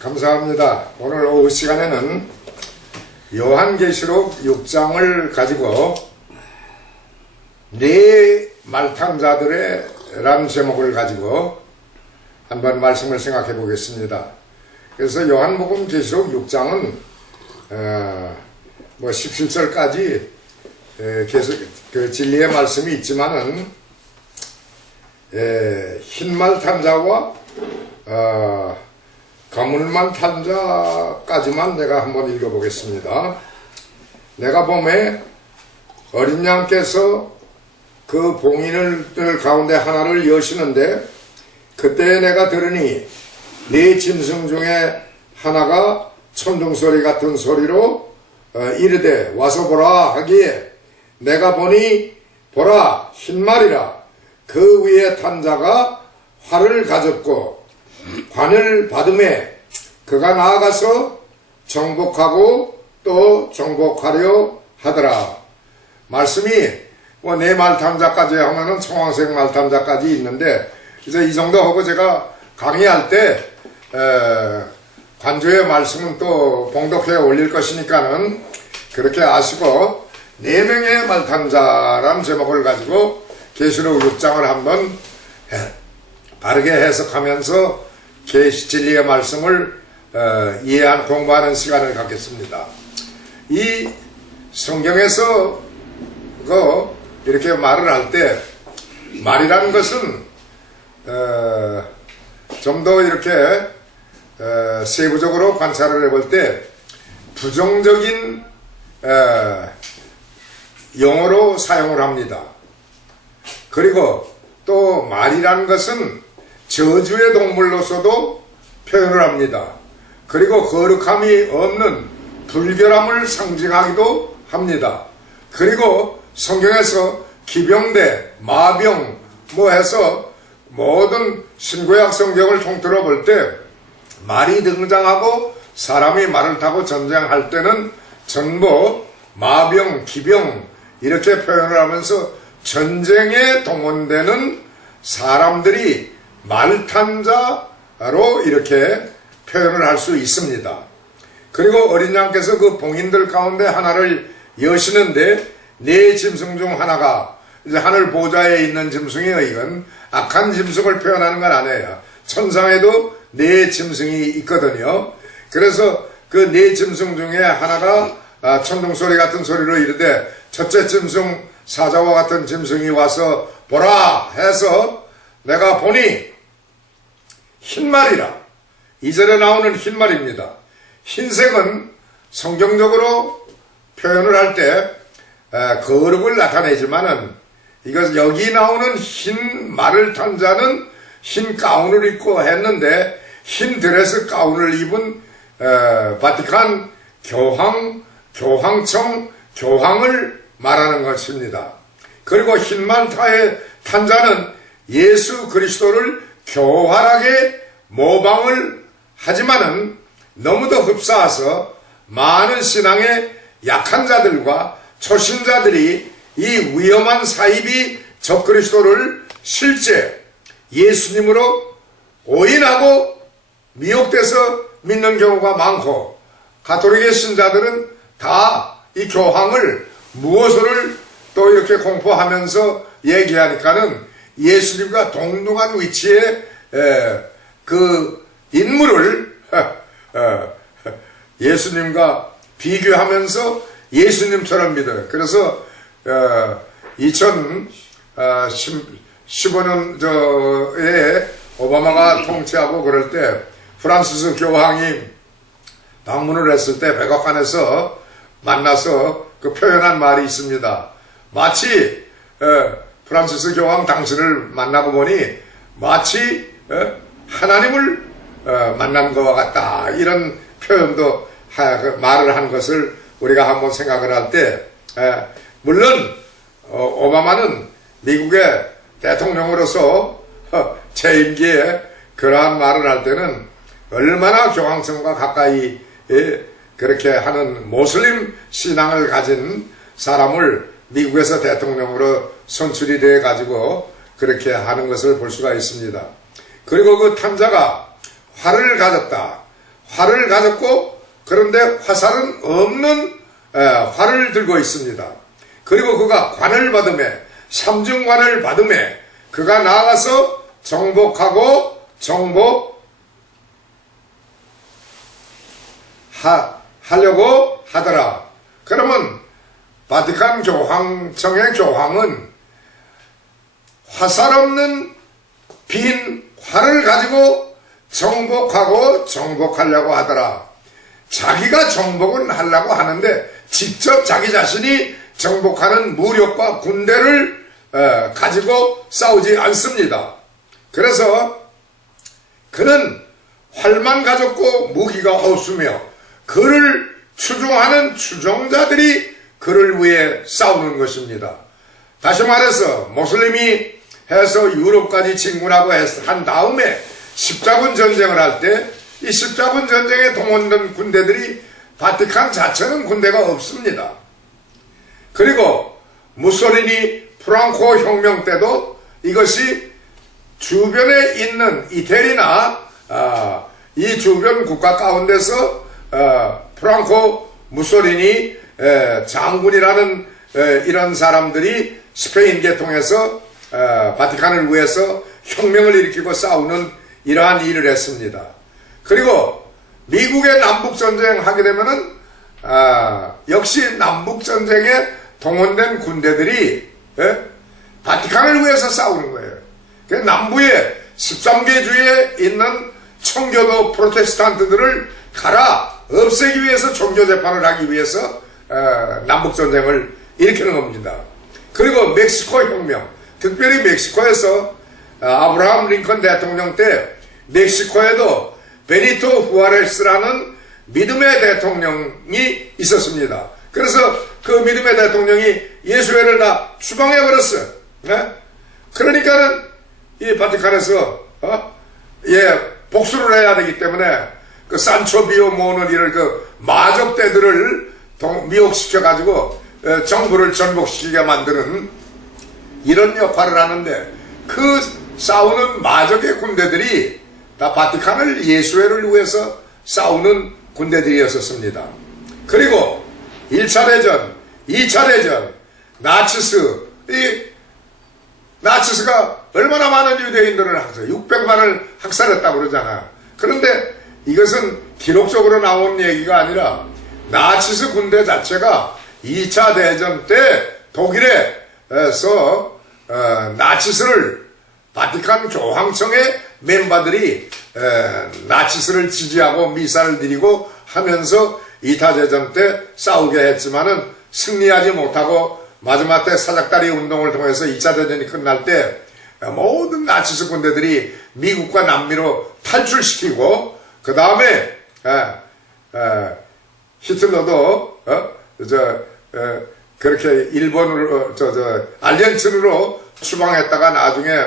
감사합니다. 오늘 오후 시간에는 요한계시록 6장을 가지고 네 말탄자들의 라는 제목을 가지고 한번 말씀을 생각해 보겠습니다. 그래서 요한복음 계시록 6장은 17절까지 계속 그 진리의 말씀이 있지만은 흰말 탄자와 가물만 탄자까지만 내가 한번 읽어보겠습니다. 내가 봄에 어린 양께서 그 봉인을 가운데 하나를 여시는데 그때 내가 들으니 네 짐승 중에 하나가 천둥소리 같은 소리로 이르되 와서 보라 하기에 내가 보니 보라 흰말이라 그 위에 탄 자가 활을 가졌고 관을 받음에 그가 나아가서 정복하고 또 정복하려 하더라. 말씀이 네 말탄자까지 하면은 청황색 말탄자까지 있는데 이제 이 정도 하고 제가 강의할 때 관조의 말씀은 또 봉독해 올릴 것이니까는 그렇게 아시고 4명의 말탄자라는 제목을 가지고 계시록 6장을 한번 바르게 해석하면서 계시 진리의 말씀을 이해하는 공부하는 시간을 갖겠습니다. 이 성경에서 이렇게 말을 할 때 말이라는 것은 좀 더 이렇게 세부적으로 관찰을 해볼 때 부정적인 용어로 사용을 합니다. 그리고 또 말이라는 것은 저주의 동물로서도 표현을 합니다. 그리고 거룩함이 없는 불결함을 상징하기도 합니다. 그리고 성경에서 기병대, 마병 해서 모든 신구약 성경을 통틀어 볼 때 말이 등장하고 사람이 말을 타고 전쟁할 때는 전부 마병, 기병 이렇게 표현을 하면서 전쟁에 동원되는 사람들이 말탄자로 이렇게 표현을 할 수 있습니다. 그리고 어린 양께서 그 봉인들 가운데 하나를 여시는데 네 짐승 중 하나가 이제 하늘 보좌에 있는 짐승이에요. 이건 악한 짐승을 표현하는 건 아니에요. 천상에도 네 짐승이 있거든요. 그래서 그 네 짐승 중에 하나가 천둥소리 같은 소리로 이르되 첫째 짐승 사자와 같은 짐승이 와서 보라 해서 내가 보니 흰말이라. 2절에 나오는 흰말입니다. 흰색은 성경적으로 표현을 할 때 거룩을 나타내지만은 이것 여기 나오는 흰 말을 탄 자는 흰 가운을 입고 했는데 흰 드레스 가운을 입은 바티칸 교황청 교황을 말하는 것입니다. 그리고 흰말 탄 자는 예수 그리스도를 교활하게 모방을 하지만은 너무도 흡사해서 많은 신앙의 약한 자들과 초신자들이 이 위험한 사입이 적그리스도를 실제 예수님으로 오인하고 미혹돼서 믿는 경우가 많고 가톨릭의 신자들은 다 이 교황을 무엇을 또 이렇게 공포하면서 얘기하니까는 예수님과 동등한 위치에 그 인물을 예수님과 비교하면서 예수님처럼 믿어요. 그래서 2015년에 오바마가 통치하고 그럴 때 프란시스 교황이 방문을 했을 때 백악관에서 만나서 그 표현한 말이 있습니다. 마치 프란시스 교황 당신을 만나고 보니 마치 하나님을 만난 것과 같다. 이런 표현도 말을 한 것을 우리가 한번 생각을 할 때 물론 오바마는 미국의 대통령으로서 재임기에 그러한 말을 할 때는 얼마나 교황청과 가까이 그렇게 하는 모슬림 신앙을 가진 사람을 미국에서 대통령으로 선출이 돼 가지고 그렇게 하는 것을 볼 수가 있습니다. 그리고 그 탄자가 활을 가졌다. 활을 가졌고 그런데 화살은 없는 활을 들고 있습니다. 그리고 그가 관을 받음에 삼중관을 받음에 그가 나아가서 정복하고 하려고 하더라. 그러면 바티칸 교황청의 교황은 화살 없는 빈 활을 가지고 정복하려고 하더라. 자기가 정복은 하려고 하는데 직접 자기 자신이 정복하는 무력과 군대를 가지고 싸우지 않습니다. 그래서 그는 활만 가졌고 무기가 없으며 그를 추종하는 추종자들이 그를 위해 싸우는 것입니다. 다시 말해서 모슬림이 해서 유럽까지 진군하고 한 다음에 십자군 전쟁을 할 때 이 십자군 전쟁에 동원된 군대들이 바티칸 자체는 군대가 없습니다. 그리고 무솔리니 프랑코 혁명 때도 이것이 주변에 있는 이태리나 이 주변 국가 가운데서 프랑코 무솔리니 장군이라는 이런 사람들이 스페인 계통에서 바티칸을 위해서 혁명을 일으키고 싸우는 이러한 일을 했습니다. 그리고 미국의 남북전쟁 하게 되면은 역시 남북전쟁에 동원된 군대들이 바티칸을 위해서 싸우는 거예요. 남부의 13개 주에 있는 청교도 프로테스탄트들을 갈아 없애기 위해서 종교재판을 하기 위해서 남북전쟁을 일으키는 겁니다. 그리고 멕시코 혁명, 특별히 멕시코에서 아브라함 링컨 대통령 때 멕시코에도 베니토 후아레스라는 믿음의 대통령이 있었습니다. 그래서 그 믿음의 대통령이 예수회를 다 추방해버렸어요. 그러니까는 이 바티칸에서 복수를 해야 되기 때문에 그 산초 비오 모노리를 그 마적대들을 미혹시켜가지고 정부를 전복시키게 만드는 이런 역할을 하는데 그 싸우는 마적의 군대들이 다 바티칸을 예수회를 위해서 싸우는 군대들이었습니다. 그리고 1차 대전, 2차 대전, 나치스가 얼마나 많은 유대인들을 600만을 학살했다고 그러잖아. 그런데 이것은 기록적으로 나온 얘기가 아니라 나치스 군대 자체가 2차 대전 때 독일에서 나치스를 바티칸 교황청의 멤버들이 나치스를 지지하고 미사를 드리고 하면서 2차 대전 때 싸우게 했지만은 승리하지 못하고 마지막 때 사작다리 운동을 통해서 2차 대전이 끝날 때 모든 나치스 군대들이 미국과 남미로 탈출시키고 그 다음에 히틀러도 그렇게 일본으로 알젠티나로 추방했다가 나중에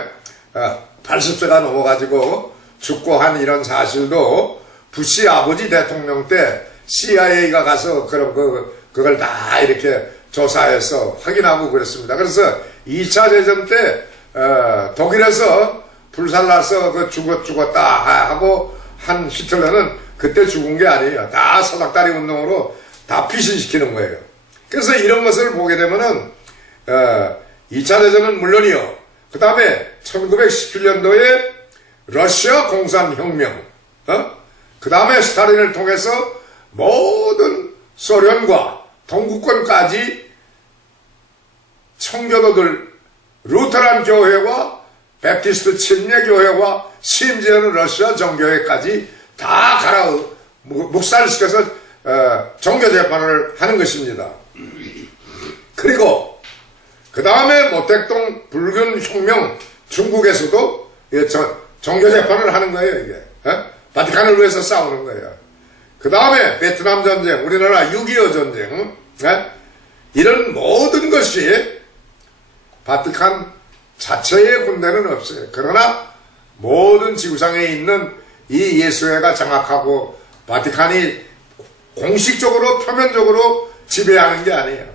80세가 넘어가지고 죽고 한 이런 사실도 부시 아버지 대통령 때 CIA가 가서 그걸 다 이렇게 조사해서 확인하고 그랬습니다. 그래서 2차 대전 때 독일에서 불살라서 죽었다 하고 한 히틀러는 그때 죽은 게 아니에요. 다 사닥다리 운동으로 다 피신시키는 거예요. 그래서 이런 것을 보게 되면은 2차 대전은 물론이요. 그 다음에 1917년도에 러시아 공산혁명, 그 다음에 스탈린을 통해서 모든 소련과 동구권까지 청교도들, 루테란 교회와 베프티스트 침례교회와 심지어는 러시아 정교회까지 다 묵살시켜서 종교재판을 하는 것입니다. 그리고 그 다음에 모택동 불균혁명 중국에서도 종교재판을 하는 거예요. 이게 바티칸을 위해서 싸우는 거예요. 그 다음에 베트남 전쟁, 우리나라 6.25 전쟁, 이런 모든 것이 바티칸 자체의 군대는 없어요. 그러나 모든 지구상에 있는 이 예수회가 장악하고 바티칸이 공식적으로 표면적으로 지배하는 게 아니에요.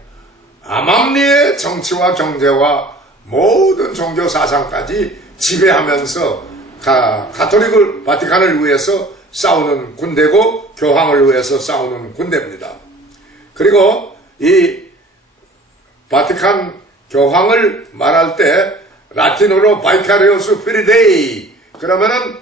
암암리의 정치와 경제와 모든 종교 사상까지 지배하면서 가톨릭을 바티칸을 위해서 싸우는 군대고 교황을 위해서 싸우는 군대입니다. 그리고 이 바티칸 교황을 말할 때 라틴어로 바이카리오스 피리데이, 그러면은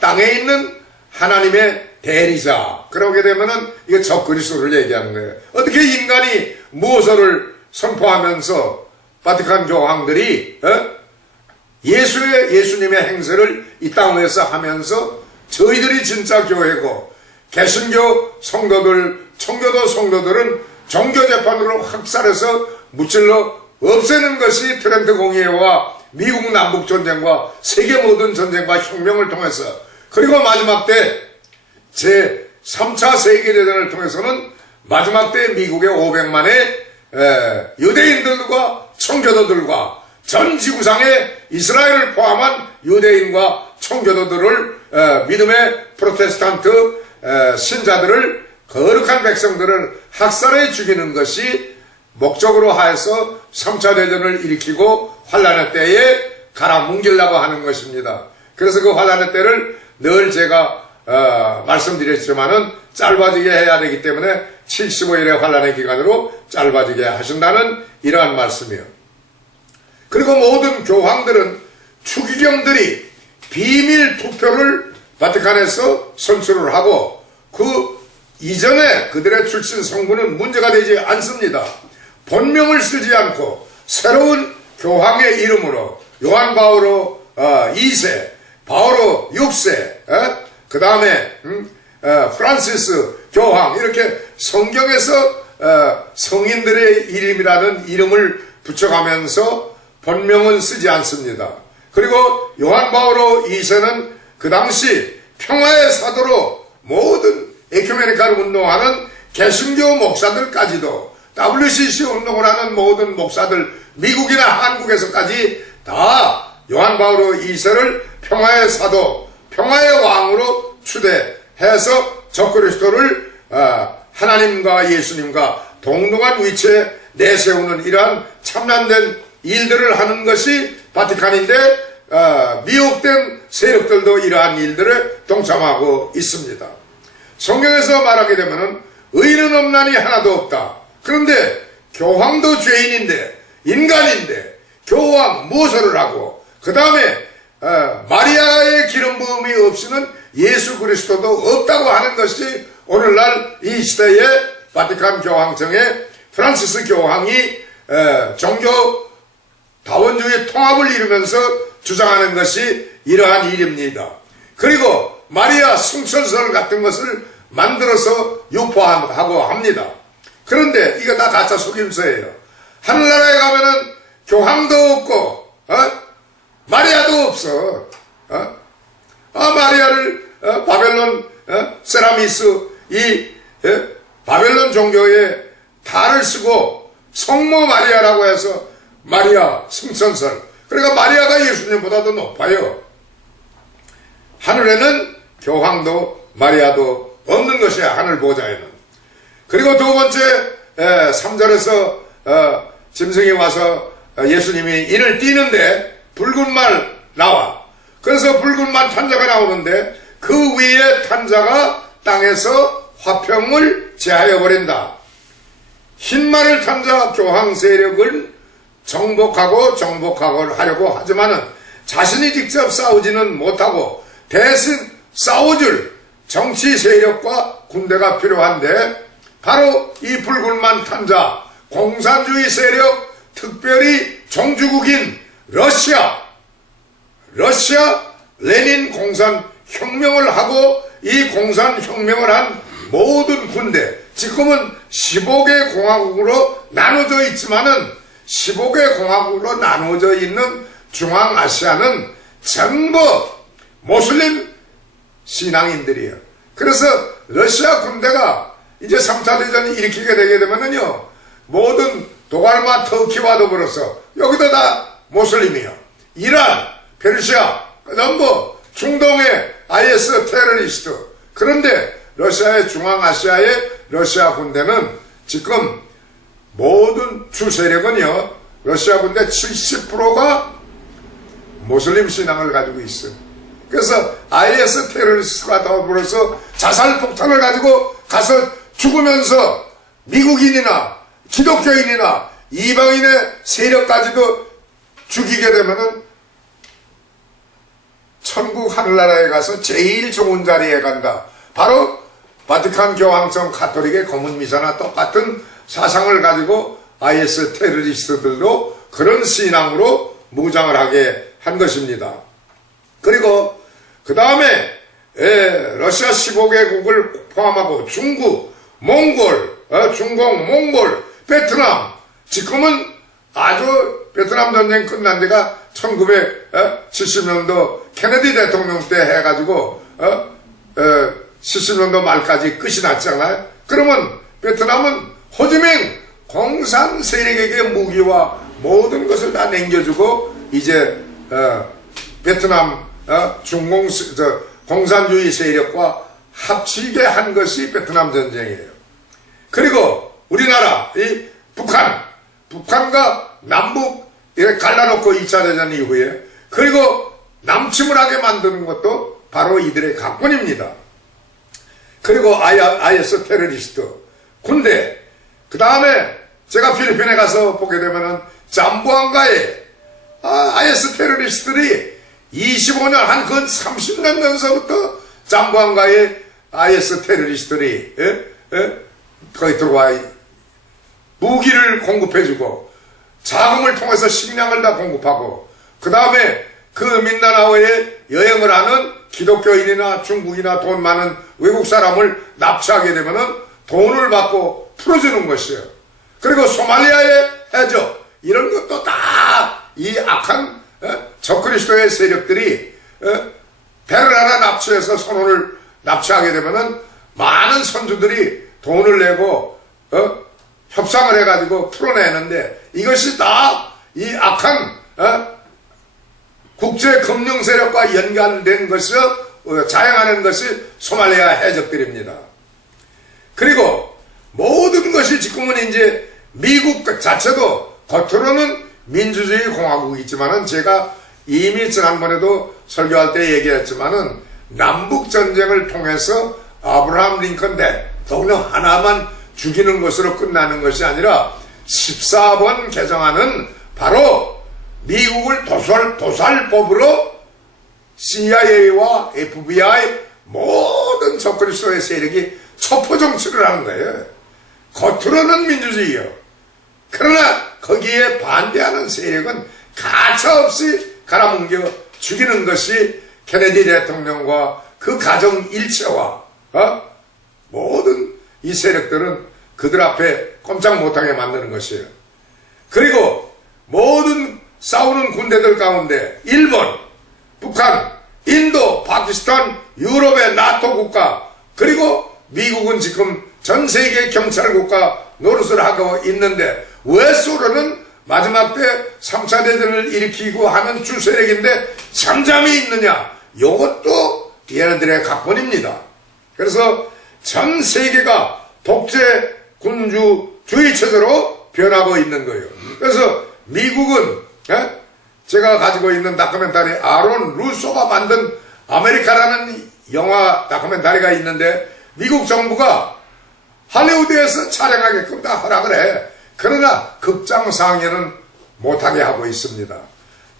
땅에 있는 하나님의 대리자, 그러게 되면은 이게 적그리스도를 얘기하는 거예요. 어떻게 인간이 무엇을 선포하면서 바티칸 교황들이 예수님의 행세를 이 땅 위에서 하면서 저희들이 진짜 교회고 개신교 성도들, 청교도 성도들은 종교재판으로 학살해서 무찔러 없애는 것이 트렌트 공의회와 미국 남북전쟁과 세계 모든 전쟁과 혁명을 통해서, 그리고 마지막 때 제3차 세계대전을 통해서는 마지막 때 미국의 500만의 유대인들과 청교도들과 전 지구상의 이스라엘을 포함한 유대인과 청교도들을 믿음의 프로테스탄트 신자들을, 거룩한 백성들을 학살해 죽이는 것이 목적으로 하여서 3차 대전을 일으키고 환란의 때에 갈아뭉개려고 하는 것입니다. 그래서 그 환란의 때를 늘 제가 말씀드렸지만은 짧아지게 해야 되기 때문에 75일의 환란의 기간으로 짧아지게 하신다는 이러한 말씀이요. 그리고 모든 교황들은 추기경들이 비밀 투표를 바티칸에서 선출을 하고 그 이전에 그들의 출신 성분은 문제가 되지 않습니다. 본명을 쓰지 않고 새로운 교황의 이름으로 요한 바오로 2세, 바오로 6세, 그 다음에 프란시스 교황, 이렇게 성경에서 성인들의 이름이라는 이름을 붙여가면서 본명은 쓰지 않습니다. 그리고 요한 바오로 2세는 그 당시 평화의 사도로 모든 에큐메니칼 운동하는 개신교 목사들까지도, WCC 운동을 하는 모든 목사들, 미국이나 한국에서까지 다 요한 바오로 2세를 평화의 사도, 평화의 왕으로 추대해서 적그리스도를 하나님과 예수님과 동등한 위치에 내세우는 이러한 참난된 일들을 하는 것이 바티칸인데, 미혹된 세력들도 이러한 일들에 동참하고 있습니다. 성경에서 말하게 되면은 의인은 없나니 하나도 없다. 그런데 교황도 죄인인데, 인간인데 교황 무엇을 하고, 그 다음에 마리아의 기름 부음이 없이는 예수 그리스도도 없다고 하는 것이 오늘날 이 시대의 바티칸 교황청의 프란시스 교황이 종교 다원주의 통합을 이루면서 주장하는 것이 이러한 일입니다. 그리고 마리아 승천설 같은 것을 만들어서 유포하고 합니다. 그런데 이거 다 가짜 속임수예요. 하늘나라에 가면은 교황도 없고 마리아도 없어. 마리아를 바벨론 세라미스 이 바벨론 종교의 탈을 쓰고 성모 마리아라고 해서 마리아 승천설, 그러니까 마리아가 예수님보다도 높아요. 하늘에는 교황도 마리아도 없는 것이야, 하늘 보좌에는. 그리고 두 번째 3절에서 짐승이 와서 예수님이 인을 띄는데 붉은 말 나와. 그래서 붉은 말 탄자가 나오는데 그 위에 탄자가 땅에서 화평을 제하여 버린다. 흰 말을 탄자 교황 세력을 정복하고 하려고 하지만은 자신이 직접 싸우지는 못하고 대신 싸워줄 정치 세력과 군대가 필요한데, 바로 이 붉은만 탄자 공산주의 세력, 특별히 종주국인 러시아 레닌 공산혁명을 하고 이 공산혁명을 한 모든 군대, 지금은 15개 공화국으로 나눠져 있지만은 15개 공화국으로 나눠져 있는 중앙아시아는 전부 모슬림 신앙인들이에요. 그래서 러시아 군대가 이제 3차 대전을 일으키게 되게 되면은요, 모든 도갈마 터키와 더불어서 여기도 다 모슬림이요. 이란, 페르시아, 그다음 중동의 IS 테러리스트. 그런데 러시아의 중앙아시아의 러시아 군대는 지금 모든 주 세력은요, 러시아 군대 70%가 모슬림 신앙을 가지고 있어요. 그래서 IS 테러리스트가 더불어서 자살 폭탄을 가지고 가서 죽으면서 미국인이나 기독교인이나 이방인의 세력까지도 죽이게 되면은 천국 하늘나라에 가서 제일 좋은 자리에 간다. 바로 바티칸 교황청 가톨릭의 검은 미사나 똑같은 사상을 가지고 IS 테러리스트들도 그런 신앙으로 무장을 하게 한 것입니다. 그리고 그 다음에 러시아 15개국을 포함하고 중국, 몽골, 중공, 몽골, 베트남, 지금은 아주 베트남 전쟁 끝난 지가 1970년도 케네디 대통령 때 해가지고 70년도 말까지 끝이 났잖아요. 그러면 베트남은 호지밍 공산 세력에게 무기와 모든 것을 다 남겨주고 이제 베트남 공산주의 세력과 합치게 한 것이 베트남 전쟁이에요. 그리고 우리나라 이 북한과 남북 이렇게 갈라놓고 2차 대전 이후에 그리고 남침을 하게 만드는 것도 바로 이들의 각본입니다. 그리고 IS 테러리스트 군대, 그 다음에 제가 필리핀에 가서 보게 되면은 잠보안가에 IS 테러리스트들이 25년 한 근 30년 전서부터 잠보안가에 IS 테러리스트들이 거기 들어와 무기를 공급해주고 자금을 통해서 식량을 다 공급하고 그 다음에 그 민다나오에 여행을 하는 기독교인이나 중국이나 돈 많은 외국 사람을 납치하게 되면은 돈을 받고 풀어주는 것이에요. 그리고 소말리아의 해적 이런 것도 다 이 악한 적그리스도의 세력들이 배를 하나 납치해서 선원을 납치하게 되면은 많은 선주들이 돈을 내고 협상을 해가지고 풀어내는데 이것이 다 이 악한 국제 금융 세력과 연관된 것을 자행하는 것이 소말리아 해적들입니다. 그리고 모든 것이 지금은 이제 미국 자체도 겉으로는 민주주의 공화국이지만은 제가 이미 지난번에도 설교할 때 얘기했지만은 남북 전쟁을 통해서 아브라함 링컨 대통령 하나만 죽이는 것으로 끝나는 것이 아니라 14번 개정안은 바로 미국을 도살법으로 CIA와 FBI 모든 적그리스도의 세력이 첩보 정치를 하는 거예요. 겉으로는 민주주의요. 그러나 거기에 반대하는 세력은 가차없이 갈아뭉겨 죽이는 것이 케네디 대통령과 그 가정 일체와 모든 이 세력들은 그들 앞에 꼼짝 못하게 만드는 것이에요. 그리고 모든 싸우는 군대들 가운데 일본, 북한, 인도, 파키스탄, 유럽의 나토 국가 그리고 미국은 지금 전 세계 경찰국가 노릇을 하고 있는데 왜 소련은 마지막 때 3차 대전을 일으키고 하는 주세력인데 잠잠히 있느냐? 이것도 얘네들의 각본입니다. 그래서 전 세계가 독재 군주주의 체제로 변하고 있는 거예요. 그래서 미국은 제가 가지고 있는 다큐멘터리 아론 루소가 만든 아메리카라는 영화 다큐멘터리가 있는데 미국 정부가 할리우드에서 촬영하게끔 다 허락을 해. 그러나 극장 상영은 못하게 하고 있습니다.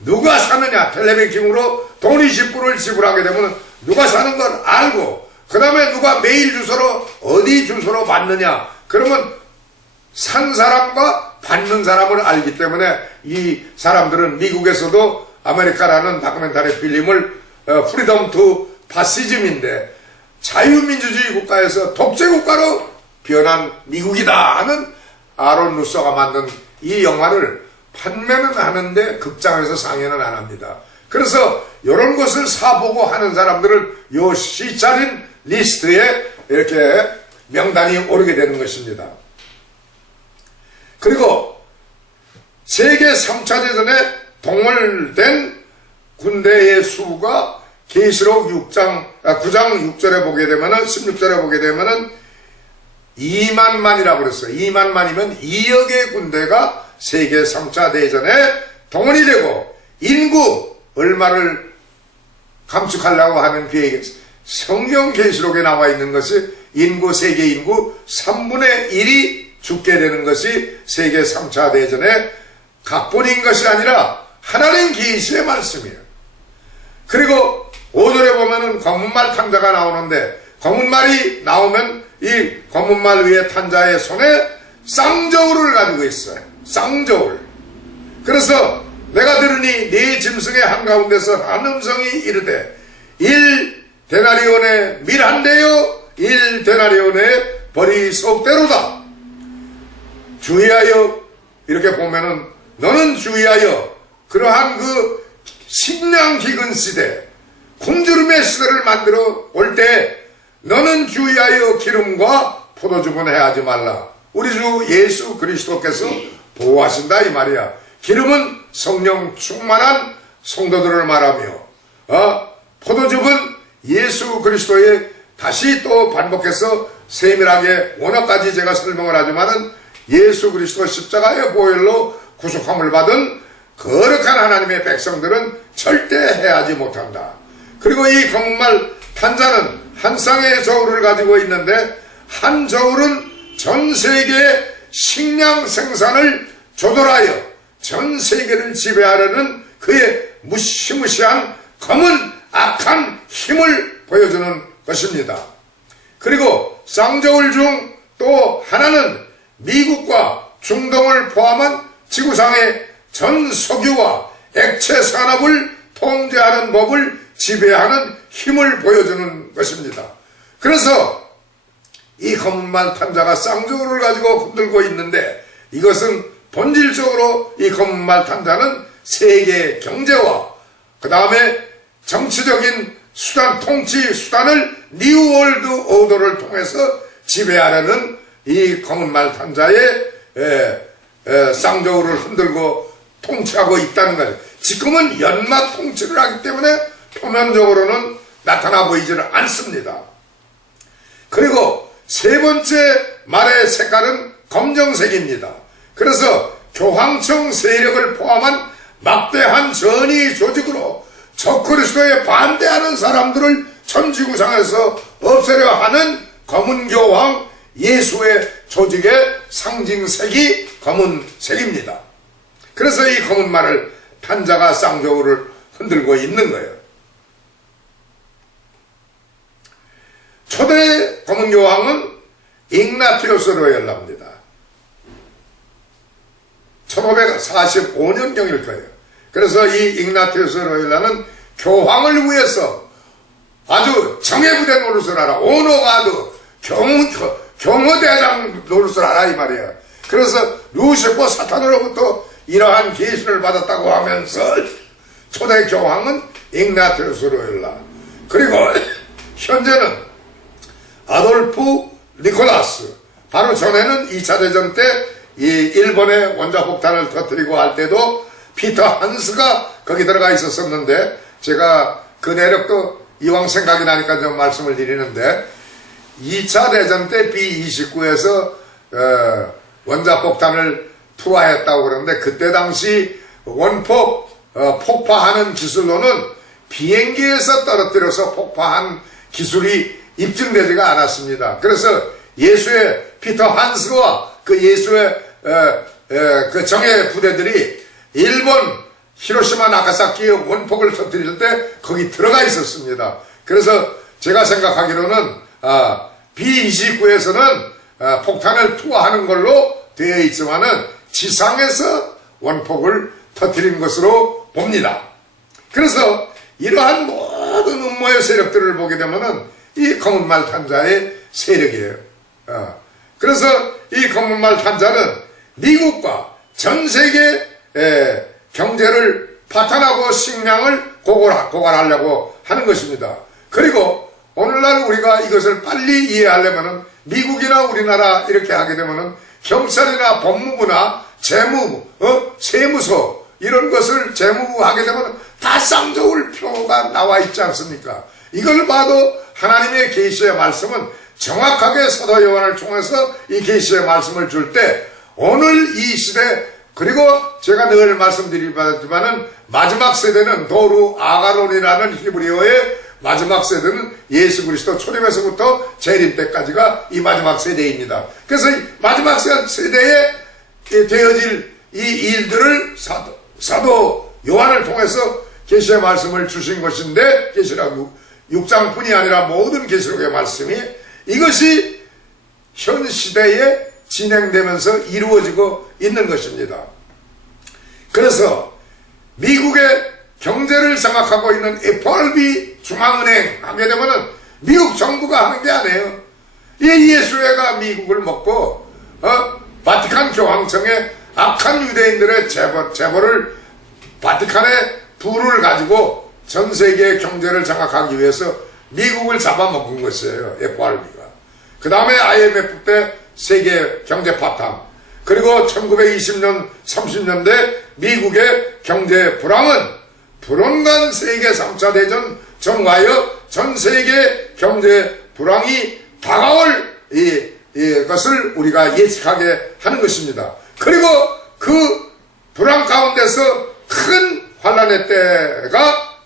누가 사느냐? 텔레뱅킹으로 돈 20불을 지불하게 되면 누가 사는 걸 알고 그 다음에 누가 메일 주소로 어디 주소로 받느냐? 그러면 산 사람과 받는 사람을 알기 때문에 이 사람들은 미국에서도 아메리카라는 다큐멘터리 필름을 프리덤 투 파시즘인데 자유민주주의 국가에서 독재국가로 변한 미국이다 하는 아론 루소가 만든 이 영화를 판매는 하는데 극장에서 상영은 안 합니다. 그래서 이런 것을 사보고 하는 사람들은 요 시찰인 리스트에 이렇게 명단이 오르게 되는 것입니다. 그리고 세계 3차 대전에 동원된 군대의 수가 계시록 9장 6절에 보게 되면은 16절에 보게 되면은 2만만이라고 그랬어요. 2만만이면 2억의 군대가 세계 3차 대전에 동원이 되고 인구 얼마를 감축하려고 하는 계획, 성경 계시록에 나와 있는 것이 세계 인구 3분의 1이 죽게 되는 것이 세계 3차 대전의 각본인 것이 아니라 하나님 계시의 말씀이에요. 그리고 5절에 보면은 검은말 탄자가 나오는데, 검은말이 나오면 이 검은말 위에 탄자의 손에 쌍저울을 가지고 있어요. 쌍저울. 그래서 내가 들으니 네 짐승의 한가운데서 한 음성이 이르되 1데나리온의 밀한대요 1데나리온의 벌이 속대로다. 주의하여, 이렇게 보면은 너는 주의하여 그러한 그 식량 기근 시대, 굶주림의 시대를 만들어 올 때 너는 주의하여 기름과 포도주 분해하지 말라. 우리 주 예수 그리스도께서 보호하신다 이 말이야. 기름은 성령 충만한 성도들을 말하며, 포도즙은 예수 그리스도의, 다시 또 반복해서 세밀하게 워낙까지 제가 설명을 하지만은 예수 그리스도 십자가의 보혈로 구속함을 받은 거룩한 하나님의 백성들은 절대 해하지 못한다. 그리고 이 검은말 탄자는 한 쌍의 저울을 가지고 있는데, 한 저울은 전 세계의 식량 생산을 조절하여 전 세계를 지배하려는 그의 무시무시한 검은 악한 힘을 보여주는 것입니다. 그리고 쌍저울 중 또 하나는 미국과 중동을 포함한 지구상의 전 석유와 액체 산업을 통제하는 법을 지배하는 힘을 보여주는 것입니다. 그래서 이 검은말 탄자가 쌍저울을 가지고 흔들고 있는데, 이것은 본질적으로 이 검은말 탄자는 세계 경제와 그 다음에 정치적인 수단, 통치 수단을 뉴월드 오더를 통해서 지배하려는 이 검은말 탄자의 쌍저울을 흔들고 통치하고 있다는 거예요. 지금은 연마 통치를 하기 때문에 표면적으로는 나타나 보이지는 않습니다. 그리고 세 번째 말의 색깔은 검정색입니다. 그래서 교황청 세력을 포함한 막대한 전위 조직으로 적그리스도에 반대하는 사람들을 전지구상에서 없애려 하는 검은교황 예수의 조직의 상징색이 검은색입니다. 그래서 이 검은 말을 탄자가 쌍저울을 흔들고 있는 거예요. 초대 검은교황은 ignatius 로엘라입니다. 1545년경일 거예요. 그래서 이 ignatius 로엘라는 교황을 위해서 아주 정예부대 노릇을 하라, 오너가드, 경호대장 노릇을 하라 이 말이에요. 그래서 루시퍼 사탄으로부터 이러한 계시를 받았다고 하면서 초대 교황은 ignatius 로엘라. 그리고 현재는 아돌프 니콜라스, 바로 전에는 2차 대전 때 이 일본의 원자폭탄을 터뜨리고 할 때도 피터 한스가 거기 들어가 있었었는데, 제가 그 내력도 이왕 생각이 나니까 좀 말씀을 드리는데, 2차 대전 때 B-29에서 원자폭탄을 투하했다고 그러는데, 그때 당시 원폭 폭파하는 기술로는 비행기에서 떨어뜨려서 폭파한 기술이 입증되지가 않았습니다. 그래서 예수의 피터 한스와 그 예수의 그 정예 부대들이 일본 히로시마 나가사키의 원폭을 터뜨릴 때 거기 들어가 있었습니다. 그래서 제가 생각하기로는 B-29에서는 폭탄을 투하하는 걸로 되어 있지만은 지상에서 원폭을 터뜨린 것으로 봅니다. 그래서 이러한 모든 음모의 세력들을 보게 되면은 이 검은말 탄자의 세력이에요. 그래서 이 검은말 탄자는 미국과 전 세계 경제를 파탄하고 식량을 고갈하려고 하는 것입니다. 그리고 오늘날 우리가 이것을 빨리 이해하려면은 미국이나 우리나라 이렇게 하게 되면은 경찰이나 법무부나 재무, 세무서 이런 것을 재무부 하게 되면 다 쌍저울 표가 나와 있지 않습니까? 이걸 봐도 하나님의 계시의 말씀은 정확하게 사도 요한을 통해서 이 계시의 말씀을 줄 때 오늘 이 시대 그리고 제가 늘 말씀드리지만은 마지막 세대는 도루 아가론이라는 히브리어의 마지막 세대는 예수 그리스도 초림에서부터 재림 때까지가 이 마지막 세대입니다. 그래서 이 마지막 세대에 되어질 이 일들을 사도 요한을 통해서 계시의 말씀을 주신 것인데, 계시록 6장뿐이 아니라 모든 계시록의 말씀이 이것이 현 시대에 진행되면서 이루어지고 있는 것입니다. 그래서 미국의 경제를 장악하고 있는 FRB 중앙은행 하게 되면은 미국 정부가 하는 게 아니에요. 이 예수회가 미국을 먹고 바티칸 교황청의 악한 유대인들의 재벌을 바티칸의 부를 가지고 전 세계의 경제를 장악하기 위해서 미국을 잡아먹은 것이에요. FRB가. 그 다음에 IMF 때 세계 경제 파탄, 그리고 1920년 30년대 미국의 경제 불황은 불온간 세계 3차 대전 전후하여 전 세계 경제 불황이 다가올 것을 우리가 예측하게 하는 것입니다. 그리고 그 불황 가운데서 큰 환란의 때가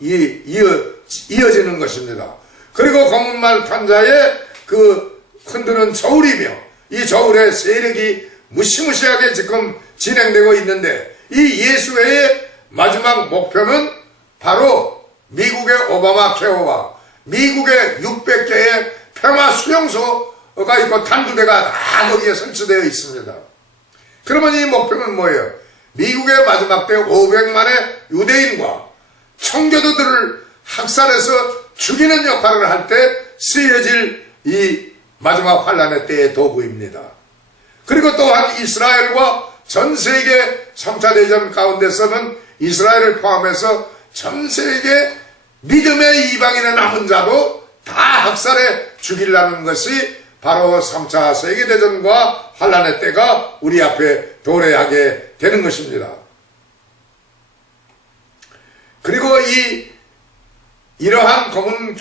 이어지는 것입니다. 그리고 검은말 탄자의 그 흔드는 저울이며 이 저울의 세력이 무시무시하게 지금 진행되고 있는데, 이 예수회의 마지막 목표는 바로 미국의 오바마 케어와 미국의 600개의 평화 수용소가 있고 탄두대가 다 거기에 설치되어 있습니다. 그러면 이 목표는 뭐예요? 미국의 마지막 때 500만의 유대인과 청교도들을 학살해서 죽이는 역할을 할 때 쓰여질 이 마지막 환란의 때의 도구입니다. 그리고 또한 이스라엘과 전 세계 3차 대전 가운데서는 이스라엘을 포함해서 전 세계 믿음의 이방인의 남은 자도 다 학살해 죽이려는 것이 바로 3차 세계대전과 환란의 때가 우리 앞에 도래하게 되는 것입니다. 그리고 이러한 검은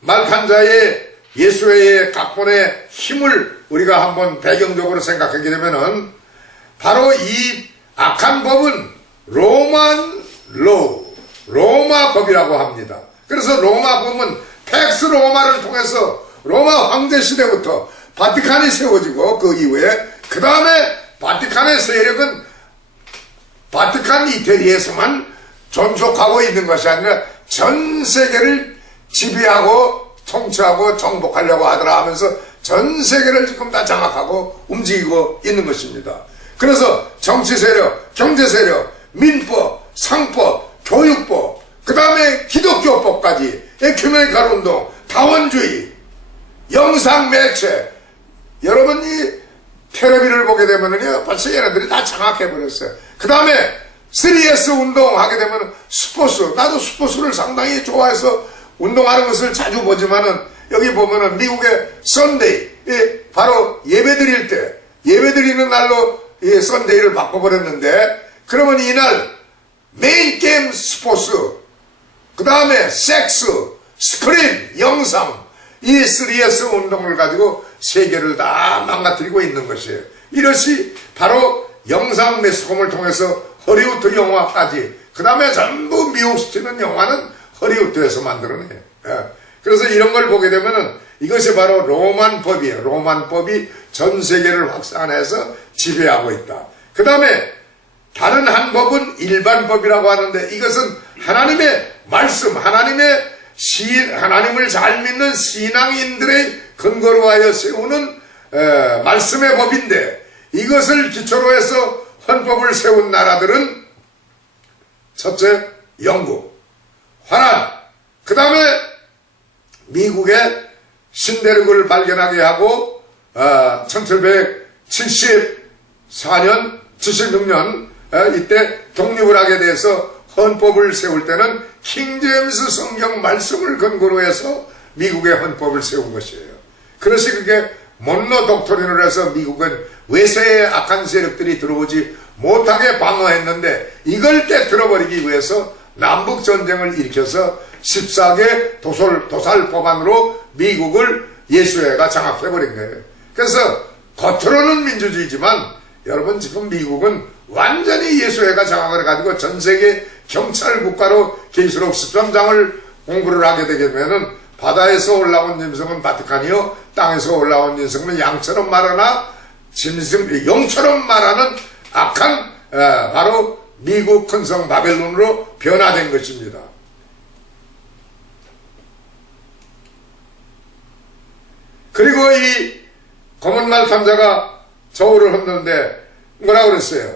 말탄자의 예수의 각본의 힘을 우리가 한번 배경적으로 생각하게 되면은 바로 이 악한 법은 로마 법이라고 합니다. 그래서 로마 법은 팩스 로마를 통해서 로마 황제 시대부터 바티칸이 세워지고, 그 이후에 그 다음에 바티칸의 세력은 바티칸 이태리에서만 존속하고 있는 것이 아니라 전 세계를 지배하고 통치하고 정복하려고 하더라 하면서 전 세계를 지금 다 장악하고 움직이고 있는 것입니다. 그래서 정치 세력, 경제 세력, 민법, 상법, 교육법, 그 다음에 기독교법까지, 에큐메니칼 운동, 다원주의, 영상 매체, 여러분이 텔레비를 보게 되면은요, 벌써 얘네들이 다 장악해버렸어요. 그 다음에 3S 운동하게 되면 스포츠, 나도 스포츠를 상당히 좋아해서 운동하는 것을 자주 보지만은, 여기 보면은 미국의 선데이, 바로 예배 드릴 때, 예배 드리는 날로 이 선데이를 바꿔버렸는데, 그러면 이날 메인 게임 스포츠, 그 다음에 섹스, 스크린, 영상, 이 3S 운동을 가지고 세계를 다 망가뜨리고 있는 것이에요. 이것이 바로 영상 매스컴을 통해서 허리우드 영화까지, 그 다음에 전부 미혹시키는 영화는 허리우드에서 만들어내요. 그래서 이런 걸 보게 되면은 이것이 바로 로만 법이에요. 로만 법이 전 세계를 확산해서 지배하고 있다. 그 다음에 다른 한 법은 일반 법이라고 하는데, 이것은 하나님의 말씀, 하나님을 잘 믿는 신앙인들의 근거로 하여 세우는 말씀의 법인데, 이것을 기초로 해서 헌법을 세운 나라들은 첫째 영국, 화란, 그 다음에 미국의 신대륙을 발견하게 하고 1774년, 76년 이때 독립을 하게 돼서 헌법을 세울 때는 킹제임스 성경 말씀을 근거로 해서 미국의 헌법을 세운 것이에요. 그것이 그게 monroe 독트린을 해서 미국은 외세의 악한 세력들이 들어오지 못하게 방어했는데, 이걸 깨뜨려버리기 위해서 남북전쟁을 일으켜서 14개 도살 법안으로 미국을 예수회가 장악해버린 거예요. 그래서 겉으로는 민주주의지만 여러분 지금 미국은 완전히 예수회가 장악을 해가지고 전세계 경찰 국가로 계시록 13장을 공부를 하게 되게 되면은 바다에서 올라온 짐승은 바티칸이요, 땅에서 올라온 짐승은 양처럼 말하나 영처럼 말하는 악한 바로 미국 큰성 바벨론으로 변화된 것입니다. 그리고 이 검은말 탐자가 저울을 흔드는데 뭐라고 그랬어요?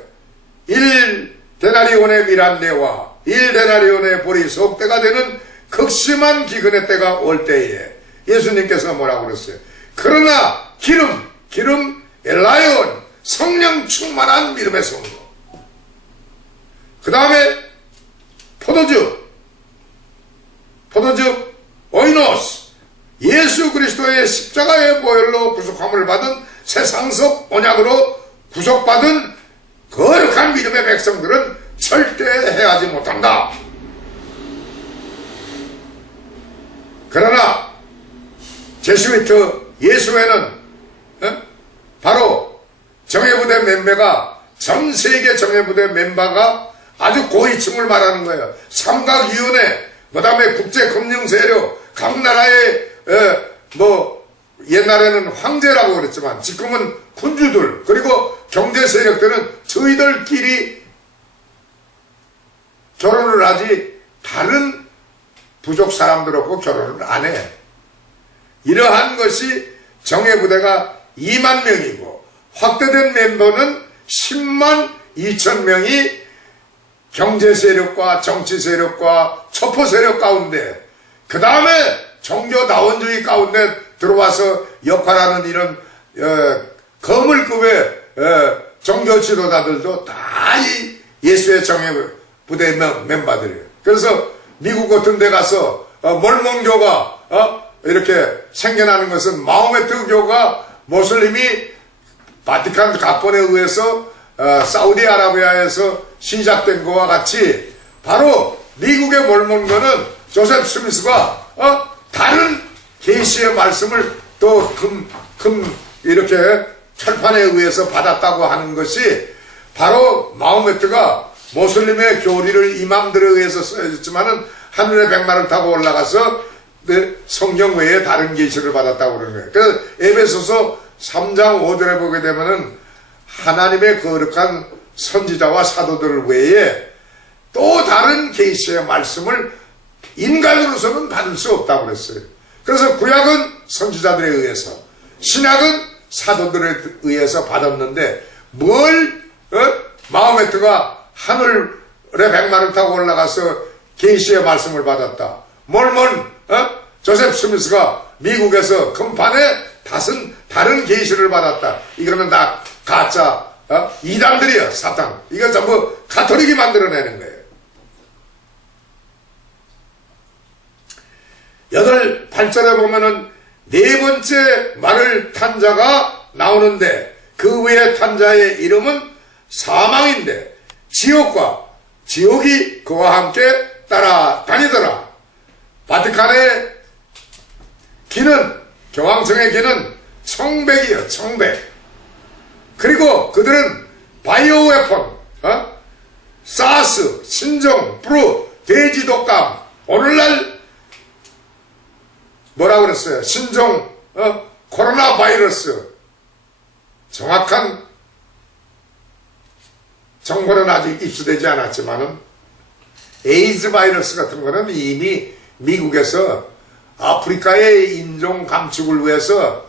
1데나리온의 미란내와 1데나리온의 볼이 속대가 되는 극심한 기근의 때가 올 때에 예수님께서 뭐라고 그랬어요? 그러나 기름 엘라이온, 성령 충만한 믿음의 성도. 그 다음에 포도주 오이노스, 예수 그리스도의 십자가의 보혈로 구속함을 받은 세상속 언약으로 구속받은 거룩한 믿음의 백성들은 절대 해하지 못한다. 그러나 제수이트 예수회는 바로 정예부대 멤버가, 전 세계 정예부대 멤버가 아주 고위층을 말하는 거예요. 삼각위원회, 그 다음에 국제금융세력, 각 나라의 옛날에는 황제라고 그랬지만 지금은 군주들, 그리고 경제세력들은 저희들끼리 결혼을 하지 다른 부족 사람들하고 결혼을 안 해. 이러한 것이 정예부대가 2만 명이고 확대된 멤버는 10만 2천 명이 경제세력과 정치세력과 첩보세력 가운데, 그 다음에 종교다원주의 가운데 들어와서 역할하는 이런 거물급의 종교 지도자들도 다 이 예수의 정예부대 멤버들이에요. 그래서 미국 같은 데 가서 몰몬교가 이렇게 생겨나는 것은 마호메트 교가 모슬림이 바티칸 각본에 의해서 사우디아라비아에서 시작된 것과 같이 바로 미국의 몰몬교는 조셉 스미스가 다른 계시의 말씀을 또 이렇게 철판에 의해서 받았다고 하는 것이 바로 마호메트가 모슬림의 교리를 이맘들에 의해서 써졌지만은 하늘의 백마를 타고 올라가서 성경 외에 다른 계시를 받았다고 그러는 거예요. 그래서 에베소서 3장 5절에 보게 되면은 하나님의 거룩한 선지자와 사도들 외에 또 다른 계시의 말씀을 인간으로서는 받을 수 없다고 그랬어요. 그래서 구약은 선지자들에 의해서, 신약은 사도들에 의해서 받았는데 뭘 마호메트가 하늘의 백마를 타고 올라가서 계시의 말씀을 받았다. 몰몬 조셉 스미스가 미국에서 금판에 다른 계시를 받았다. 이거는 다 가짜 이단들이야. 사탄. 이거 전부 가톨릭이 만들어내는 거예요. 8절에 보면은 네 번째 말을 탄 자가 나오는데 그 위에 탄 자의 이름은 사망인데 지옥이 그와 함께 따라다니더라. 바티칸의 기는, 교황청의 기는 청백이에요. 청백. 그리고 그들은 바이오 웨폰, 사스, 신종, 프루, 돼지 독감, 오늘날 뭐라고 그랬어요? 신종, 코로나 바이러스. 정확한 정보는 아직 입수되지 않았지만은 에이즈 바이러스 같은 거는 이미 미국에서 아프리카의 인종 감축을 위해서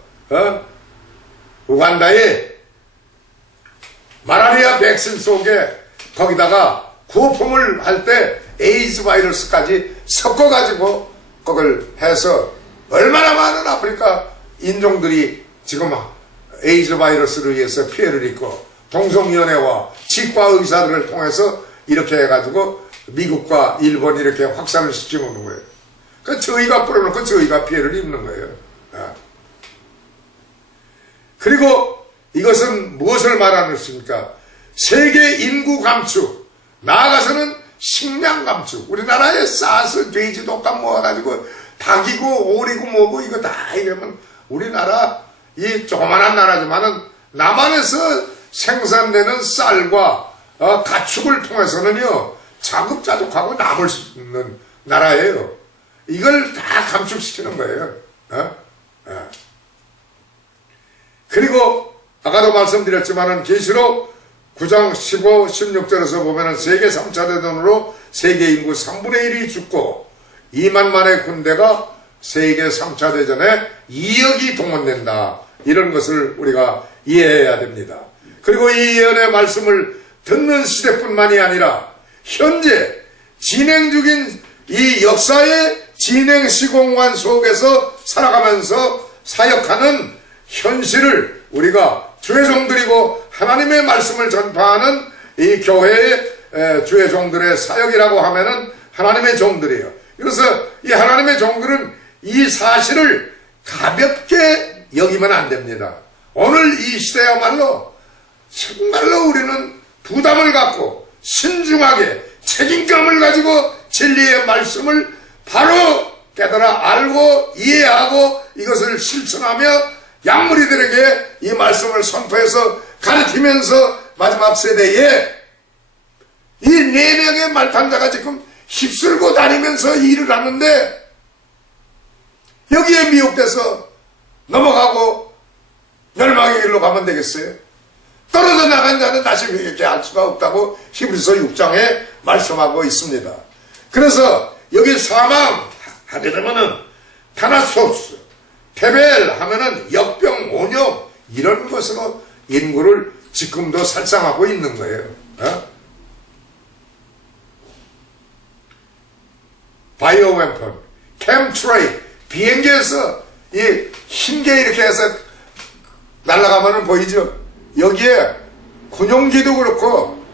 우간다의 마라리아 백신 속에 거기다가 구호품을 할 때 에이즈 바이러스까지 섞어가지고 그걸 해서 얼마나 많은 아프리카 인종들이 지금 에이즈 바이러스를 위해서 피해를 입고 동성위원회와 치과 의사들을 통해서 이렇게 해가지고 미국과 일본이 이렇게 확산을 시켜놓는 거예요. 그 저희가 뿌려놓고 저희가 피해를 입는 거예요. 그리고 이것은 무엇을 말하는 것입니까? 세계 인구 감축, 나아가서는 식량 감축. 우리나라에 사스, 돼지 독감 모아가지고 닭이고 오리고 뭐고 이거 다 이러면 우리나라 이 조그만한 나라지만은 남한에서 생산되는 쌀과 가축을 통해서는요 자급자족하고 남을 수 있는 나라예요. 이걸 다 감축시키는 거예요. 그리고 아까도 말씀드렸지만은 계시록 9장 15, 16절에서 보면은 세계 3차 대전으로 세계 인구 3분의 1이 죽고 2만만의 군대가 세계 3차 대전에 2억이 동원된다. 이런 것을 우리가 이해해야 됩니다. 그리고 이 예언의 말씀을 듣는 시대뿐만이 아니라 현재 진행 중인 이 역사의 진행 시공간 속에서 살아가면서 사역하는 현실을 우리가 주의 종들이고 하나님의 말씀을 전파하는 이 교회의 주의 종들의 사역이라고 하면은 하나님의 종들이에요. 그래서 이 하나님의 종들은 이 사실을 가볍게 여기면 안 됩니다. 오늘 이 시대야말로 정말로 우리는 부담을 갖고 신중하게 책임감을 가지고 진리의 말씀을 바로 깨달아 알고 이해하고 이것을 실천하며 양무리들에게 이 말씀을 선포해서 가르치면서 마지막 세대에 이 4명의 말탄자가 지금 휩쓸고 다니면서 일을 하는데 여기에 미혹돼서 넘어가고 멸망의 길로 가면 되겠어요? 떨어져 나간 자는 다시 회개케 할 수가 없다고 히브리서 6장에 말씀하고 있습니다. 그래서 여기 사망하게 되면은 타나소스, 테벨 하면은 역병, 오염 이런 것으로 인구를 지금도 살상하고 있는 거예요. 바이오 웨폰, 캠트레이, 비행기에서 이 흰게 이렇게 해서 날아가면은 보이죠? 여기에 군용기도 그렇고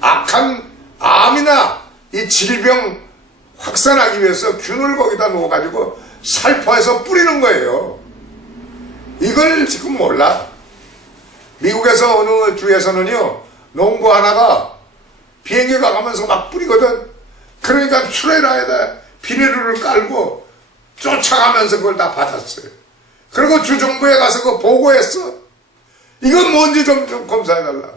악한 암이나 이 질병 확산하기 위해서 균을 거기다 놓아가지고 살포해서 뿌리는 거예요. 이걸 지금 몰라. 미국에서 어느 주에서는요 농구 하나가 비행기가 가면서 막 뿌리거든. 그러니까 트레일러에다 비닐을 깔고 쫓아가면서 그걸 다 받았어요. 그리고 주정부에 가서 그거 보고했어. 이건 뭔지 좀 검사해달라.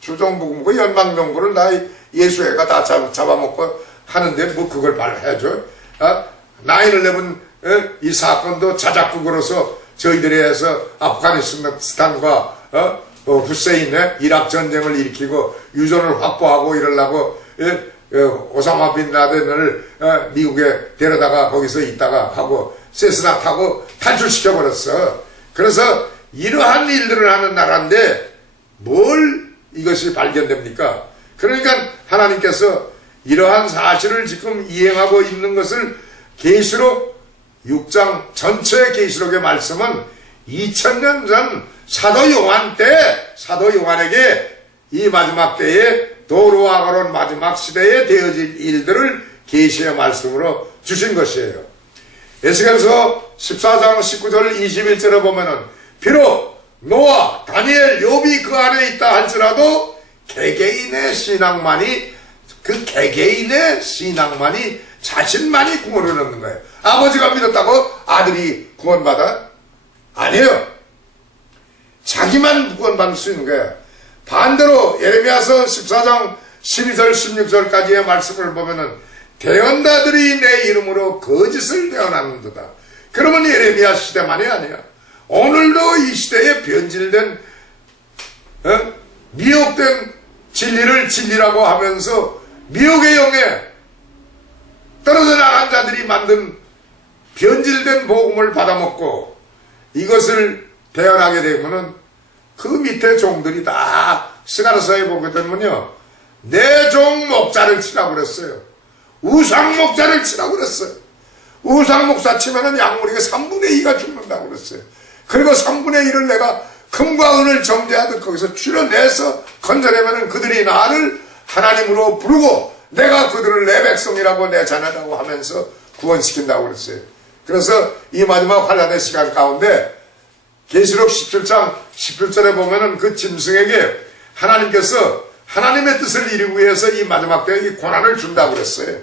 주정부, 그 연방정부를 다 예수회가 다 잡아먹고 하는데 뭐 그걸 말해줘. 9/11 이 사건도 자작극으로서 저희들이 해서 아프가니스탄과 후세인의 이락 전쟁을 일으키고 유전을 확보하고 이러려고 오사마 빈 라덴을 미국에 데려다가 거기서 있다가 하고 세스나 타고 탈출시켜버렸어. 그래서 이러한 일들을 하는 나라인데 뭘 이것이 발견됩니까? 그러니까 하나님께서 이러한 사실을 지금 이행하고 있는 것을 계시록 6장 전체 계시록의 말씀은 2000년 전 사도 요한 때 사도 요한에게 이 마지막 때에 도로와 가론 마지막 시대에 되어질 일들을 계시의 말씀으로 주신 것이에요. 에스겔서 14장 19절 21절에 보면은 비록 노아, 다니엘, 욥이 그 안에 있다 할지라도 개개인의 신앙만이 자신만이 구원을 얻는 거예요. 아버지가 믿었다고 아들이 구원받아? 아니에요. 자기만 구원받을 수 있는 거예요. 반대로 예레미야서 14장 12절 16절까지의 말씀을 보면은 대언자들이 내 이름으로 거짓을 대언하는도다. 그러면 예레미야 시대만이 아니야. 오늘도 이 시대에 변질된 미혹된 진리를 진리라고 하면서 미혹의 영에 떨어져 나간 자들이 만든 변질된 복음을 받아먹고 이것을 대언하게 되면은 그 밑에 종들이 다 스가랴서에 보게 되면요 내 종 목자를 치라고 그랬어요. 우상 목자를 치라고 그랬어요. 우상 목사 치면은 양무리가 3분의 2가 죽는다고 그랬어요. 그리고 3분의 1을 내가 금과 은을 정죄하듯 거기서 줄여내서 건져내면은 그들이 나를 하나님으로 부르고 내가 그들을 내 백성이라고 내 자녀라고 하면서 구원시킨다고 그랬어요. 그래서 이 마지막 환란의 시간 가운데 계시록 17장 17절에 보면은 그 짐승에게 하나님께서 하나님의 뜻을 이루기 위해서 이 마지막 때에 이 고난을 준다고 그랬어요.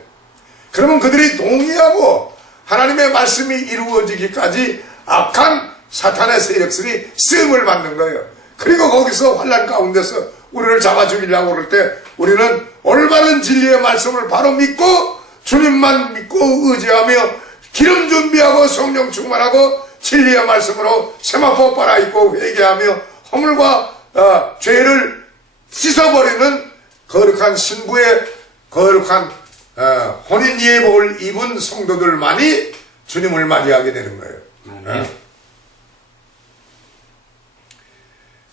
그러면 그들이 동의하고 하나님의 말씀이 이루어지기까지 악한 사탄의 세력들이 쓰임을 받는 거예요. 그리고 거기서 환란 가운데서 우리를 잡아 죽이려고 그럴 때 우리는 올바른 진리의 말씀을 바로 믿고 주님만 믿고 의지하며 기름 준비하고 성령 충만하고 진리의 말씀으로 세마포 빨아 입고 회개하며 허물과 죄를 씻어버리는 거룩한 신부의 거룩한 혼인 예복을 입은 성도들만이 주님을 맞이하게 되는 거예요.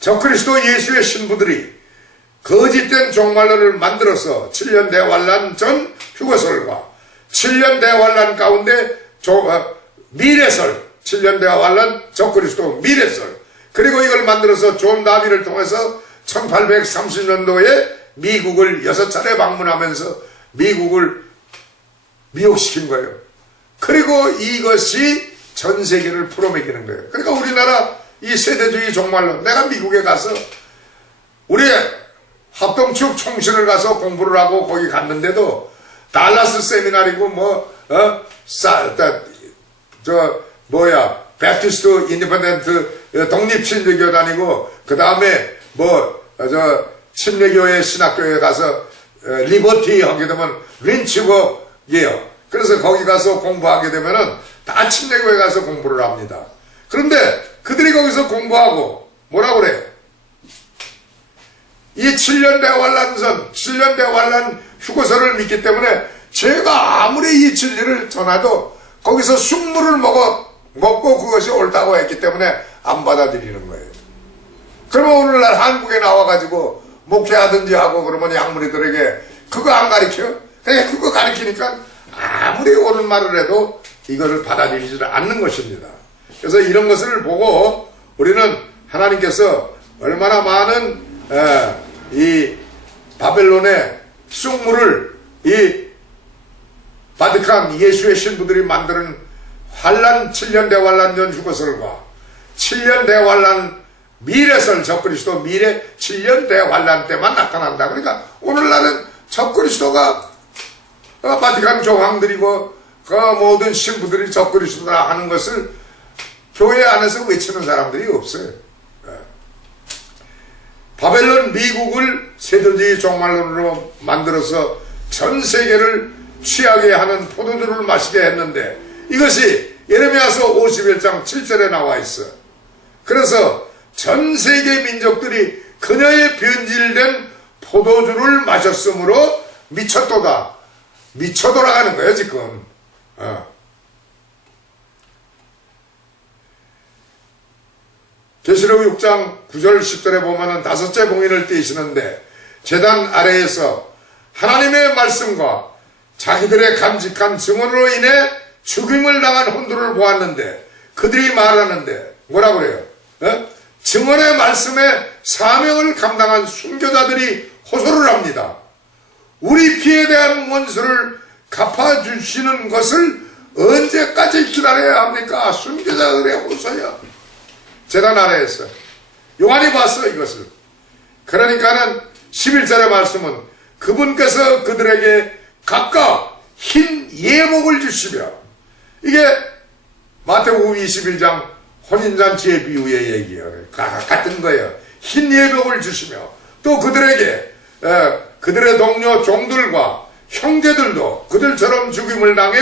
적그리스도 예수의 신부들이 거짓된 종말론을 만들어서 7년 대환란 전 휴거설과 7년 대환란 가운데 미래설, 7년 대환란 적그리스도 미래설, 그리고 이걸 만들어서 존 다비를 통해서 1830년도에 미국을 6차례 방문하면서 미국을 미혹시킨 거예요. 그리고 이것이 전 세계를 풀어먹이는 거예요. 그러니까 우리나라 이 세대주의 종말론, 내가 미국에 가서 우리 합동축 총신을 가서 공부를 하고 거기 갔는데도 달라스 세미나리고 베프티스트 인디펜던트 독립친례교단이고 그 다음에 침례교회 신학교에 가서 리버티 하게 되면 린치버예요. 그래서 거기 가서 공부하게 되면은 다 침례교회 가서 공부를 합니다. 그런데 그들이 거기서 공부하고 뭐라고 그래요? 이 7년 대환란선, 7년 대환란 휴거설을 믿기 때문에 제가 아무리 이 진리를 전해도 거기서 숙물을 먹고 그것이 옳다고 했기 때문에 안 받아들이는 거예요. 그러면 오늘날 한국에 나와가지고 목회하든지 하고 그러면 양무리들에게 그거 안 가르쳐? 그냥 그거 가르치니까 아무리 옳은 말을 해도 이거를 받아들이지 않는 것입니다. 그래서 이런 것을 보고 우리는 하나님께서 얼마나 많은 이 바벨론의 쑥물을 이 바득한 예수의 신부들이 만드는 환란 7년 대환란 전 휴거설과 7년 대환란 미래설 적그리스도 미래 7년 대환란 때만 나타난다. 그러니까 오늘날은 적그리스도가 바티칸 교황들이고 그 모든 신부들이 적그리스도라 하는 것을 교회 안에서 외치는 사람들이 없어요. 바벨론 미국을 세대주의 종말론으로 만들어서 전 세계를 취하게 하는 포도주를 마시게 했는데 이것이 예레미야서 51장 7절에 나와 있어. 그래서 전 세계 민족들이 그녀의 변질된 포도주를 마셨으므로 미쳤도다. 미쳐 돌아가는 거예요 지금. 계시록 6장 9절 10절에 보면은 5째 봉인을 떼시는데 제단 아래에서 하나님의 말씀과 자기들의 간직한 증언으로 인해 죽임을 당한 혼들을 보았는데 그들이 말하는데 뭐라고 그래요? 증언의 말씀에 사명을 감당한 순교자들이 호소를 합니다. 우리 피에 대한 원수를 갚아주시는 것을 언제까지 기다려야 합니까? 순교자들의 호소야. 제단 아래에서 요한이 봤어 이것을. 그러니까는 11절의 말씀은 그분께서 그들에게 각각 흰 예복을 주시며, 이게 마태복음 21장 혼인잔치의 비유의 얘기예요. 같은 거예요. 흰 예복을 주시며 또 그들에게 그들의 동료 종들과 형제들도 그들처럼 죽임을 당해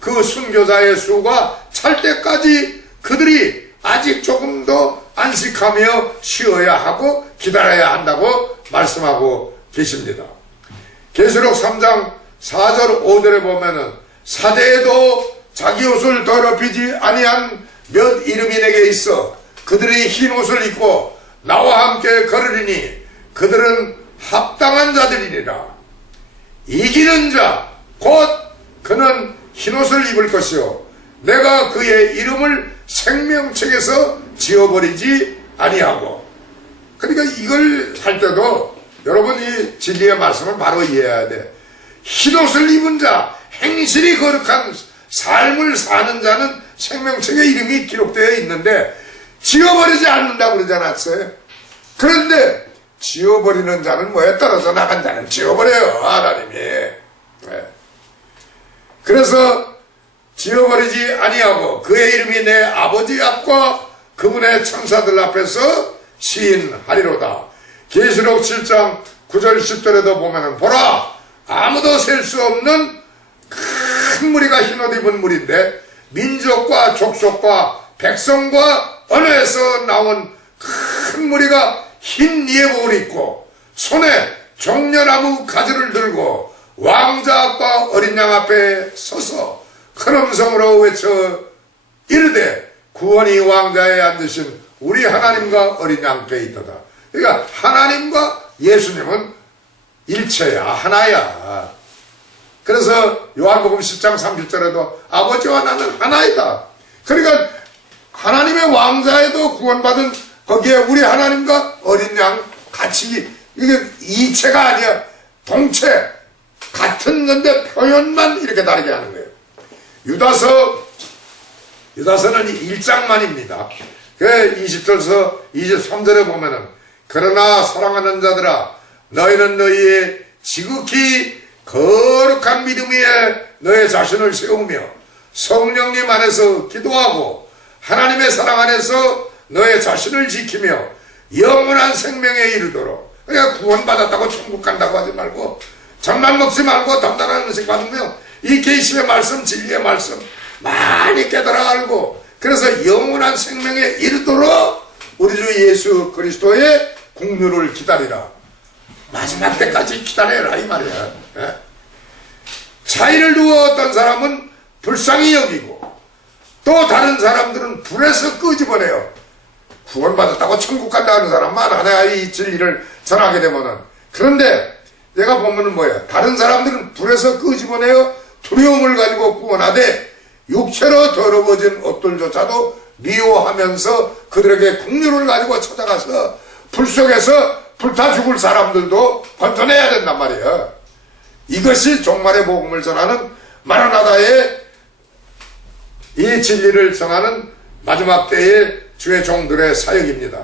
그 순교자의 수가 찰 때까지 그들이 아직 조금 더 안식하며 쉬어야 하고 기다려야 한다고 말씀하고 계십니다. 계시록 3장 4절 5절에 보면은 사대에도 자기 옷을 더럽히지 아니한 몇 이름이 내게 있어 그들이 흰 옷을 입고 나와 함께 걸으리니 그들은 합당한 자들이니라. 이기는 자 곧 그는 흰 옷을 입을 것이요 내가 그의 이름을 생명책에서 지워버리지 아니하고. 그러니까 이걸 할 때도 여러분 이 진리의 말씀을 바로 이해해야 돼. 흰옷을 입은 자, 행실이 거룩한 삶을 사는 자는 생명책에 이름이 기록되어 있는데 지워버리지 않는다고 그러지 않았어요? 그런데 지워버리는 자는 뭐에 떨어져 나간 자는 지워버려요 하나님이. 그래서 지워버리지 아니하고 그의 이름이 내 아버지 앞과 그분의 천사들 앞에서 시인하리로다. 계시록 7장 9절 10절에도 보면은 보라 아무도 셀 수 없는 큰 무리가 흰옷 입은 무리인데 민족과 족속과 백성과 언어에서 나온 큰 무리가 흰 예복을 입고 손에 종려나무 가지를 들고 왕자 앞과 어린 양 앞에 서서 큰 음성으로 외쳐 이르되 구원이 왕자에 앉으신 우리 하나님과 어린 양께 있도다. 그러니까 하나님과 예수님은 일체야, 하나야. 그래서 요한복음 10장 30절에도 아버지와 나는 하나이다. 그러니까 하나님의 왕자에도 구원받은 거기에 우리 하나님과 어린 양 같이, 이게 이체가 아니야. 동체 같은 건데 표현만 이렇게 다르게 하는 거예요. 유다서는 1장만입니다. 그 20절서 23절에 보면은 그러나 사랑하는 자들아 너희는 너희의 지극히 거룩한 믿음 위에 너의 자신을 세우며 성령님 안에서 기도하고 하나님의 사랑 안에서 너의 자신을 지키며 영원한 생명에 이르도록. 그러니까 구원받았다고 천국 간다고 하지 말고 장난 먹지 말고 단단한 음식 받으며 이 계시의 말씀 진리의 말씀 많이 깨달아 알고 그래서 영원한 생명에 이르도록 우리 주 예수 그리스도의 국류를 기다리라. 마지막 때까지 기다려라 이 말이야. 차이를 두어 어떤 사람은 불쌍히 여기고 또 다른 사람들은 불에서 끄집어내요. 구원받았다고 천국 간다 하는 사람만 하나 이 진리를 전하게 되면은. 그런데 내가 보면은 뭐야, 다른 사람들은 불에서 끄집어내어 두려움을 가지고 구원하되 육체로 더러워진 옷들조차도 미워하면서 그들에게 국류를 가지고 찾아가서 불 속에서 불타 죽을 사람들도 건져내야 된단 말이에요. 이것이 종말의 복음을 전하는 마라나다의 이 진리를 전하는 마지막 때의 주의 종들의 사역입니다.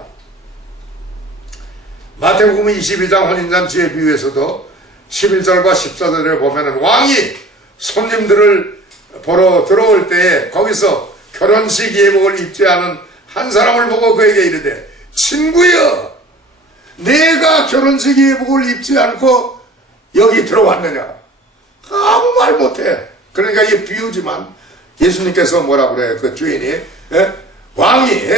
마태복음 22장 혼인잔치의 비유에서도 11절과 14절에 보면은 왕이 손님들을 보러 들어올 때에 거기서 결혼식 예복을 입지 않은 한 사람을 보고 그에게 이르되 친구여 내가 결혼식 예복을 입지 않고 여기 들어왔느냐. 아무 말 못해. 그러니까 이게 비유지만 예수님께서 뭐라 그래 그 주인이 왕이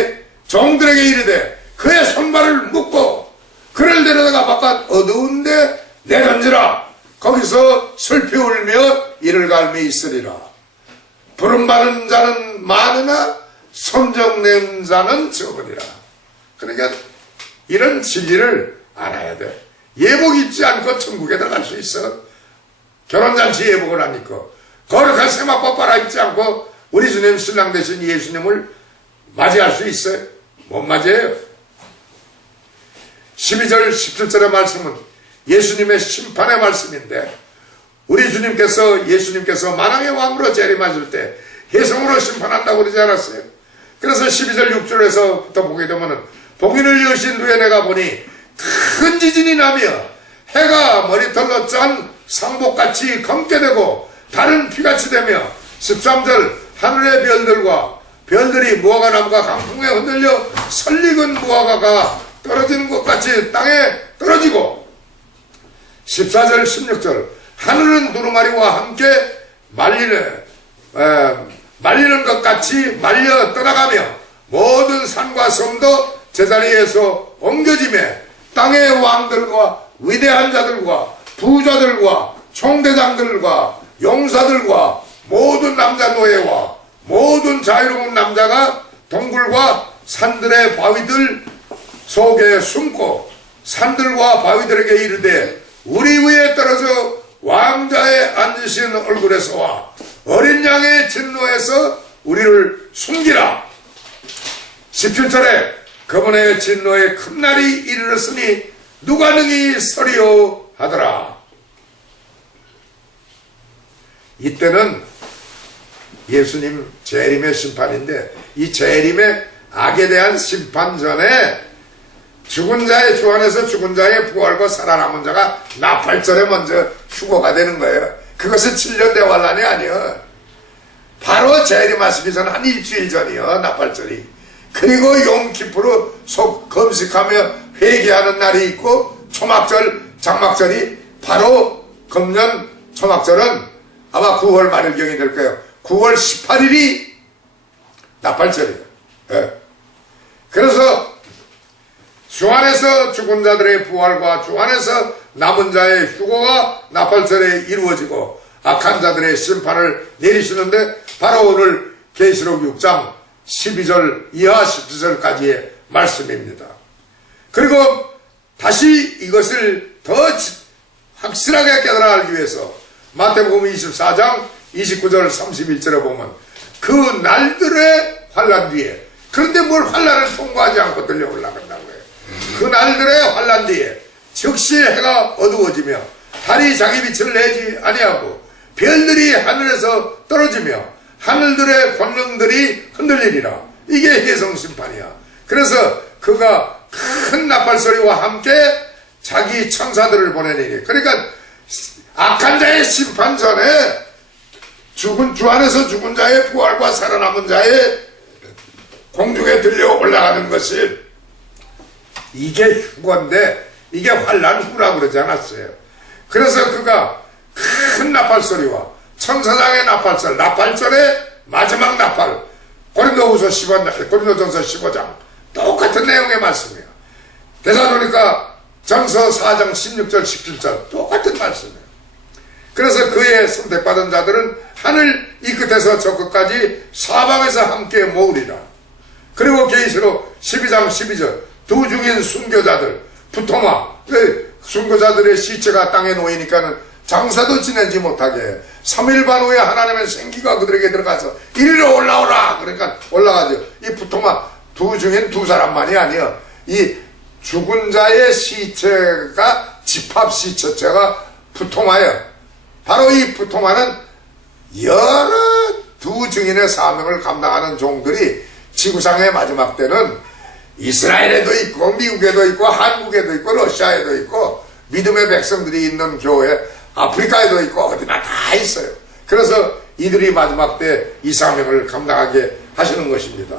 종들에게 이르되 그의 손발을 묶고 그를 데려다가 바깥 어두운데 내던지라. 거기서 슬피 울며 이를 갈미 있으리라. 부름받은 자는 많으나 선정된 자는 적으리라. 그러니까 이런 진리를 알아야 돼. 예복 입지 않고 천국에 들어갈 수 있어. 결혼잔치 예복을 안 입고 거룩한 세마포 빨아입지 않고 우리 주님 신랑 되신 예수님을 맞이할 수 있어요? 못 맞이해요. 12절 17절의 말씀은 예수님의 심판의 말씀인데 우리 주님께서 예수님께서 만왕의 왕으로 재림하실 때 혜성으로 심판한다고 그러지 않았어요? 그래서 12절 6절에서부터 보게 되면은 봉인을 여신 후에 내가 보니 큰 지진이 나며 해가 머리털로 짠 상복같이 검게 되고 달은 피같이 되며 13절 하늘의 별들과 별들이 무화과나무가 강풍에 흔들려 설익은 무화과가 떨어지는 것 같이 땅에 떨어지고 14절 16절 하늘은 두루마리와 함께 말리는 것 같이 말려 떠나가며 모든 산과 섬도 제자리에서 옮겨지며 땅의 왕들과 위대한 자들과 부자들과 총대장들과 용사들과 모든 남자 노예와 모든 자유로운 남자가 동굴과 산들의 바위들 속에 숨고 산들과 바위들에게 이르되 우리 위에 떨어져 왕자의 앉으신 얼굴에서와 어린 양의 진노에서 우리를 숨기라. 17절에 그분의 진노의 큰 날이 이르렀으니 누가 능히 서리오 하더라. 이때는 예수님 재림의 심판인데 이 재림의 악에 대한 심판 전에 죽은 자의 주 안에서 죽은 자의 부활과 살아남은 자가 나팔절에 먼저 휴거가 되는 거예요. 그것은 7년 대환란이 아니에요. 바로 재림하시기 전 한 일주일 전이요 나팔절이. 그리고 용키프로 속 금식하며 회개하는 날이 있고 초막절, 장막절이 바로 금년 초막절은 아마 9월 말일경이 될 거예요. 9월 18일이 나팔절이에요. 예. 그래서 주 안에서 죽은 자들의 부활과 주 안에서 남은 자의 휴거가 나팔절에 이루어지고 악한 자들의 심판을 내리시는데 바로 오늘 계시록 6장 12절 이하 17절까지의 말씀입니다. 그리고 다시 이것을 더 확실하게 깨달아 알기 위해서 마태복음 24장 29절 31절에 보면 그 날들의 환난 뒤에, 그런데 뭘 환난을 통과하지 않고 들려 올라간다고 해요. 그 날들의 환난 뒤에 즉시 해가 어두워지며 달이 자기 빛을 내지 아니하고 별들이 하늘에서 떨어지며 하늘들의 권능들이 흔들리리라. 이게 해성심판이야. 그래서 그가 큰 나팔소리와 함께 자기 천사들을 보내니, 그러니까 악한 자의 심판 전에 주 안에서 죽은 자의 부활과 살아남은 자의 공중에 들려 올라가는 것이 이게 휴거인데 이게 환난 후라고 그러지 않았어요. 그래서 그가 큰 나팔소리와 천사장의 나팔소리, 나팔절의 마지막 나팔, 고린도전서 15장 똑같은 내용의 말씀이에요. 데살로니가 전서 4장 16절 17절 똑같은 말씀이에요. 그래서 그의 선택받은 자들은 하늘 이 끝에서 저 끝까지 사방에서 함께 모으리라. 그리고 계시록 12장 12절 두 중인 순교자들 부토마, 순교자들의 시체가 땅에 놓이니까는 장사도 지내지 못하게 3일 반 후에 하나님의 생기가 그들에게 들어가서 이리로 올라오라. 그러니까 올라가죠. 이 부토마 두 중인 두 사람만이 아니야. 이 죽은 자의 시체가 집합 시체가 부토마예요. 바로 이 부토마는 여러 두 증인의 사명을 감당하는 종들이 지구상의 마지막 때는 이스라엘에도 있고 미국에도 있고 한국에도 있고 러시아에도 있고 믿음의 백성들이 있는 교회 아프리카에도 있고 어디나 다 있어요. 그래서 이들이 마지막 때 이 사명을 감당하게 하시는 것입니다.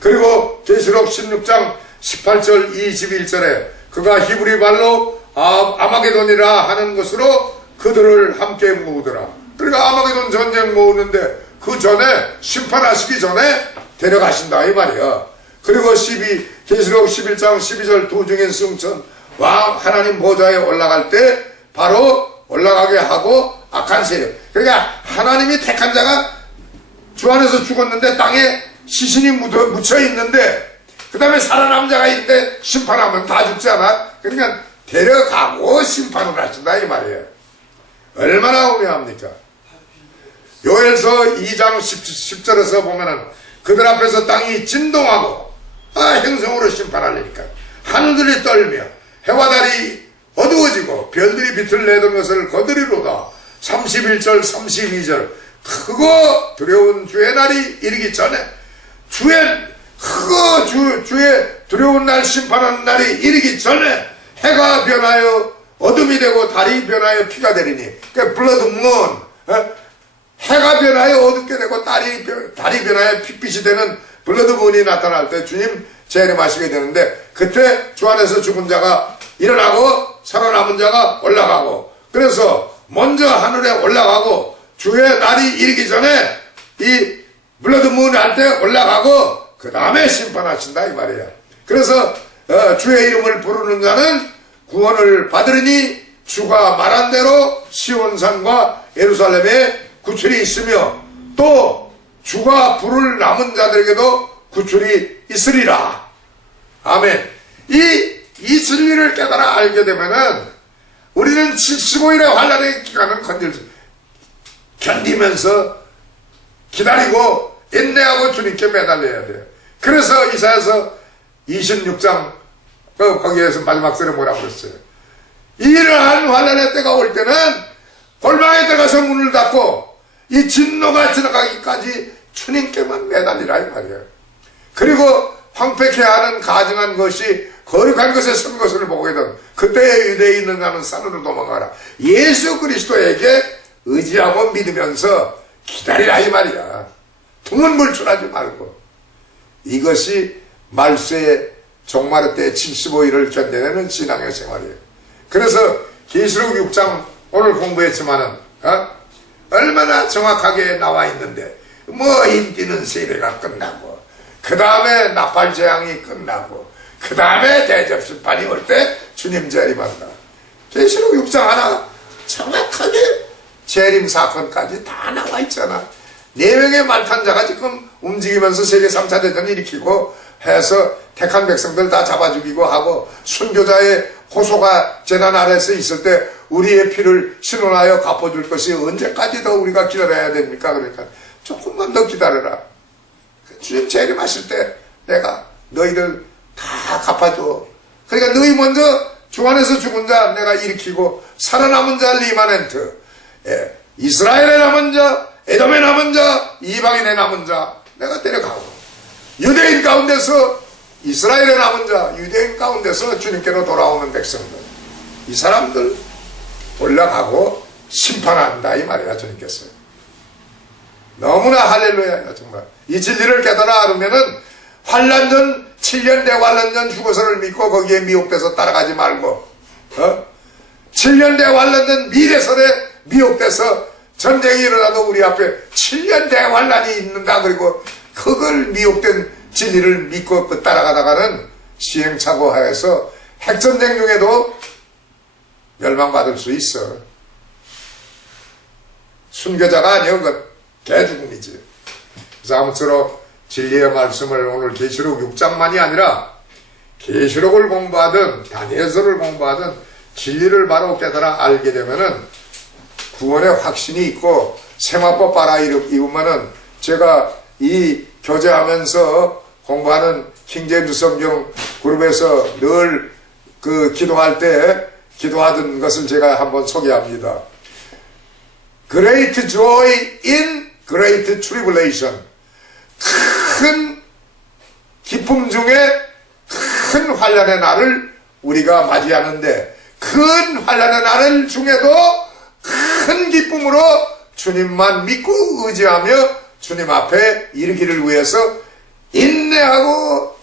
그리고 계시록 16장 18절 21절에 그가 히브리 말로 아마게돈이라 하는 것으로 그들을 함께 모으더라. 그러니까 아마게돈 전쟁 모으는데 그 전에 심판하시기 전에 데려가신다 이 말이야. 그리고 계시록 11장 12절 두 중인 승천 왕 하나님 보좌에 올라갈 때 바로 올라가게 하고 악한 세력, 그러니까 하나님이 택한 자가 주 안에서 죽었는데 땅에 시신이 묻혀 있는데 그 다음에 살아남은 자가 있는데 심판하면 다 죽지 않아? 그러니까 데려가고 심판을 하신다 이 말이에요. 얼마나 우려합니까? 요엘서 2장 10절에서 보면은 그들 앞에서 땅이 진동하고 행성으로 심판하려니까 하늘들이 떨며 해와 달이 어두워지고 별들이 빛을 내던 것을 거두리로다. 31절 32절 크고 두려운 주의 날이 이르기 전에 주의 두려운 날 심판하는 날이 이르기 전에 해가 변하여 어둠이 되고 달이 변하여 피가 되리니, 그러니까 블러드문, 해가 변하여 어둡게 되고 달이 변하여 핏빛이 되는 블러드문이 나타날 때 주님 재림하시게 되는데 그때 주 안에서 죽은 자가 일어나고 살아남은 자가 올라가고, 그래서 먼저 하늘에 올라가고 주의 날이 이르기 전에 이 블러드문 할 때 올라가고 그 다음에 심판하신다 이 말이야. 그래서 주의 이름을 부르는 자는 구원을 받으리니 주가 말한 대로 시온산과 예루살렘에 구출이 있으며 또 주가 부를 남은 자들에게도 구출이 있으리라. 아멘. 이 진리를 깨달아 알게 되면은 우리는 75일의 환란의 기간을 견디면서 기다리고 인내하고 주님께 매달려야 돼요. 그래서 이사야서 26장 거기에서 마지막 절에 뭐라고 그랬어요? 이러한 환란의 때가 올 때는 골방에 들어가서 문을 닫고 이 진노가 지나가기까지 주님께만 매달리라 이 말이에요. 그리고 황폐케 하는 가증한 것이 거룩한 것에 선 것을 보거든 그때에 유대에 있는 자는 산으로 도망가라. 예수 그리스도에게 의지하고 믿으면서 기다리라 이 말이야. 두문불출하지 말고. 이것이 말세의 종말의 때 75일을 견뎌내는 신앙의 생활이에요. 그래서 계시록 6장 오늘 공부했지만은 얼마나 정확하게 나와 있는데 뭐 힘뛰는 세례가 끝나고 그 다음에 나팔 재앙이 끝나고 그 다음에 대접심판이 올 때 주님 재림한다. 계시록 6장 하나 정확하게 재림 사건까지 다 나와 있잖아. 4명의 말탄자가 지금 움직이면서 세계 3차 대전을 일으키고 해서 택한 백성들 다 잡아 죽이고 하고 순교자의 호소가 재단 아래서 있을 때 우리의 피를 신원하여 갚아줄 것이 언제까지 더 우리가 기다려야 됩니까? 그러니까 조금만 더 기다려라. 주님 재림하실 때 내가 너희들 다 갚아줘. 그러니까 너희 먼저 주 안에서 죽은 자 내가 일으키고 살아남은 자 리마넨트, 이스라엘의 남은 자, 에돔의 남은 자, 이방인의 남은 자 내가 데려가고 유대인 가운데서 이스라엘의 남은 자, 유대인 가운데서 주님께로 돌아오는 백성들, 이 사람들 올라가고 심판한다 이 말이야. 주님께서 너무나 할렐루야야. 정말 이 진리를 깨달아 알으면은 환란 전 7년 대환란 전 휴거서를 믿고 거기에 미혹돼서 따라가지 말고 7년 대환란 전 미래설에 미혹돼서 전쟁이 일어나도 우리 앞에 7년 대환란이 있는다 그리고 그걸 미혹된 진리를 믿고 그 따라가다가는 시행착오하여서 핵전쟁 중에도 멸망받을 수 있어. 순교자가 아니요 그 개죽음이지. 그래서 아무쪼록 진리의 말씀을 오늘 계시록 6장만이 아니라 계시록을 공부하든 다니엘서를 공부하든 진리를 바로 깨달아 알게 되면은 구원의 확신이 있고 생활법 알아 이으면은 제가 이 교제하면서 공부하는 킹제임스 성경 그룹에서 늘 그 기도할 때 기도하던 것을 제가 한번 소개합니다. Great joy in great tribulation. 큰 기쁨 중에 큰 환란의 날을 우리가 맞이하는데 큰 환란의 날 중에도 큰 기쁨으로 주님만 믿고 의지하며 주님 앞에 이르기를 위해서 인내하고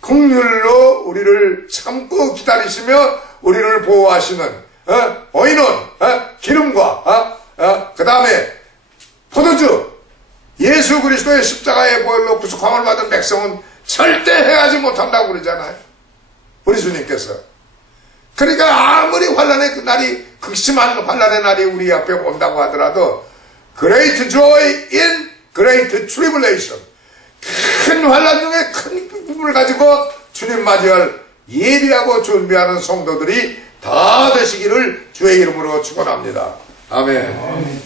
긍휼로 우리를 참고 기다리시며 우리를 보호하시는 오인원 기름과 그 다음에 포도주 예수 그리스도의 십자가의 보혈로 구속함을 받은 백성은 절대 해하지 못한다고 그러잖아요. 우리 주님께서. 그러니까 아무리 환란의 그 날이 극심한 환란의 날이 우리 앞에 온다고 하더라도 Great joy in great tribulation. 큰 환란 중에 큰 기쁨을 가지고 주님 맞이할 예비하고 준비하는 성도들이 다 되시기를 주의 이름으로 축원합니다. 아멘.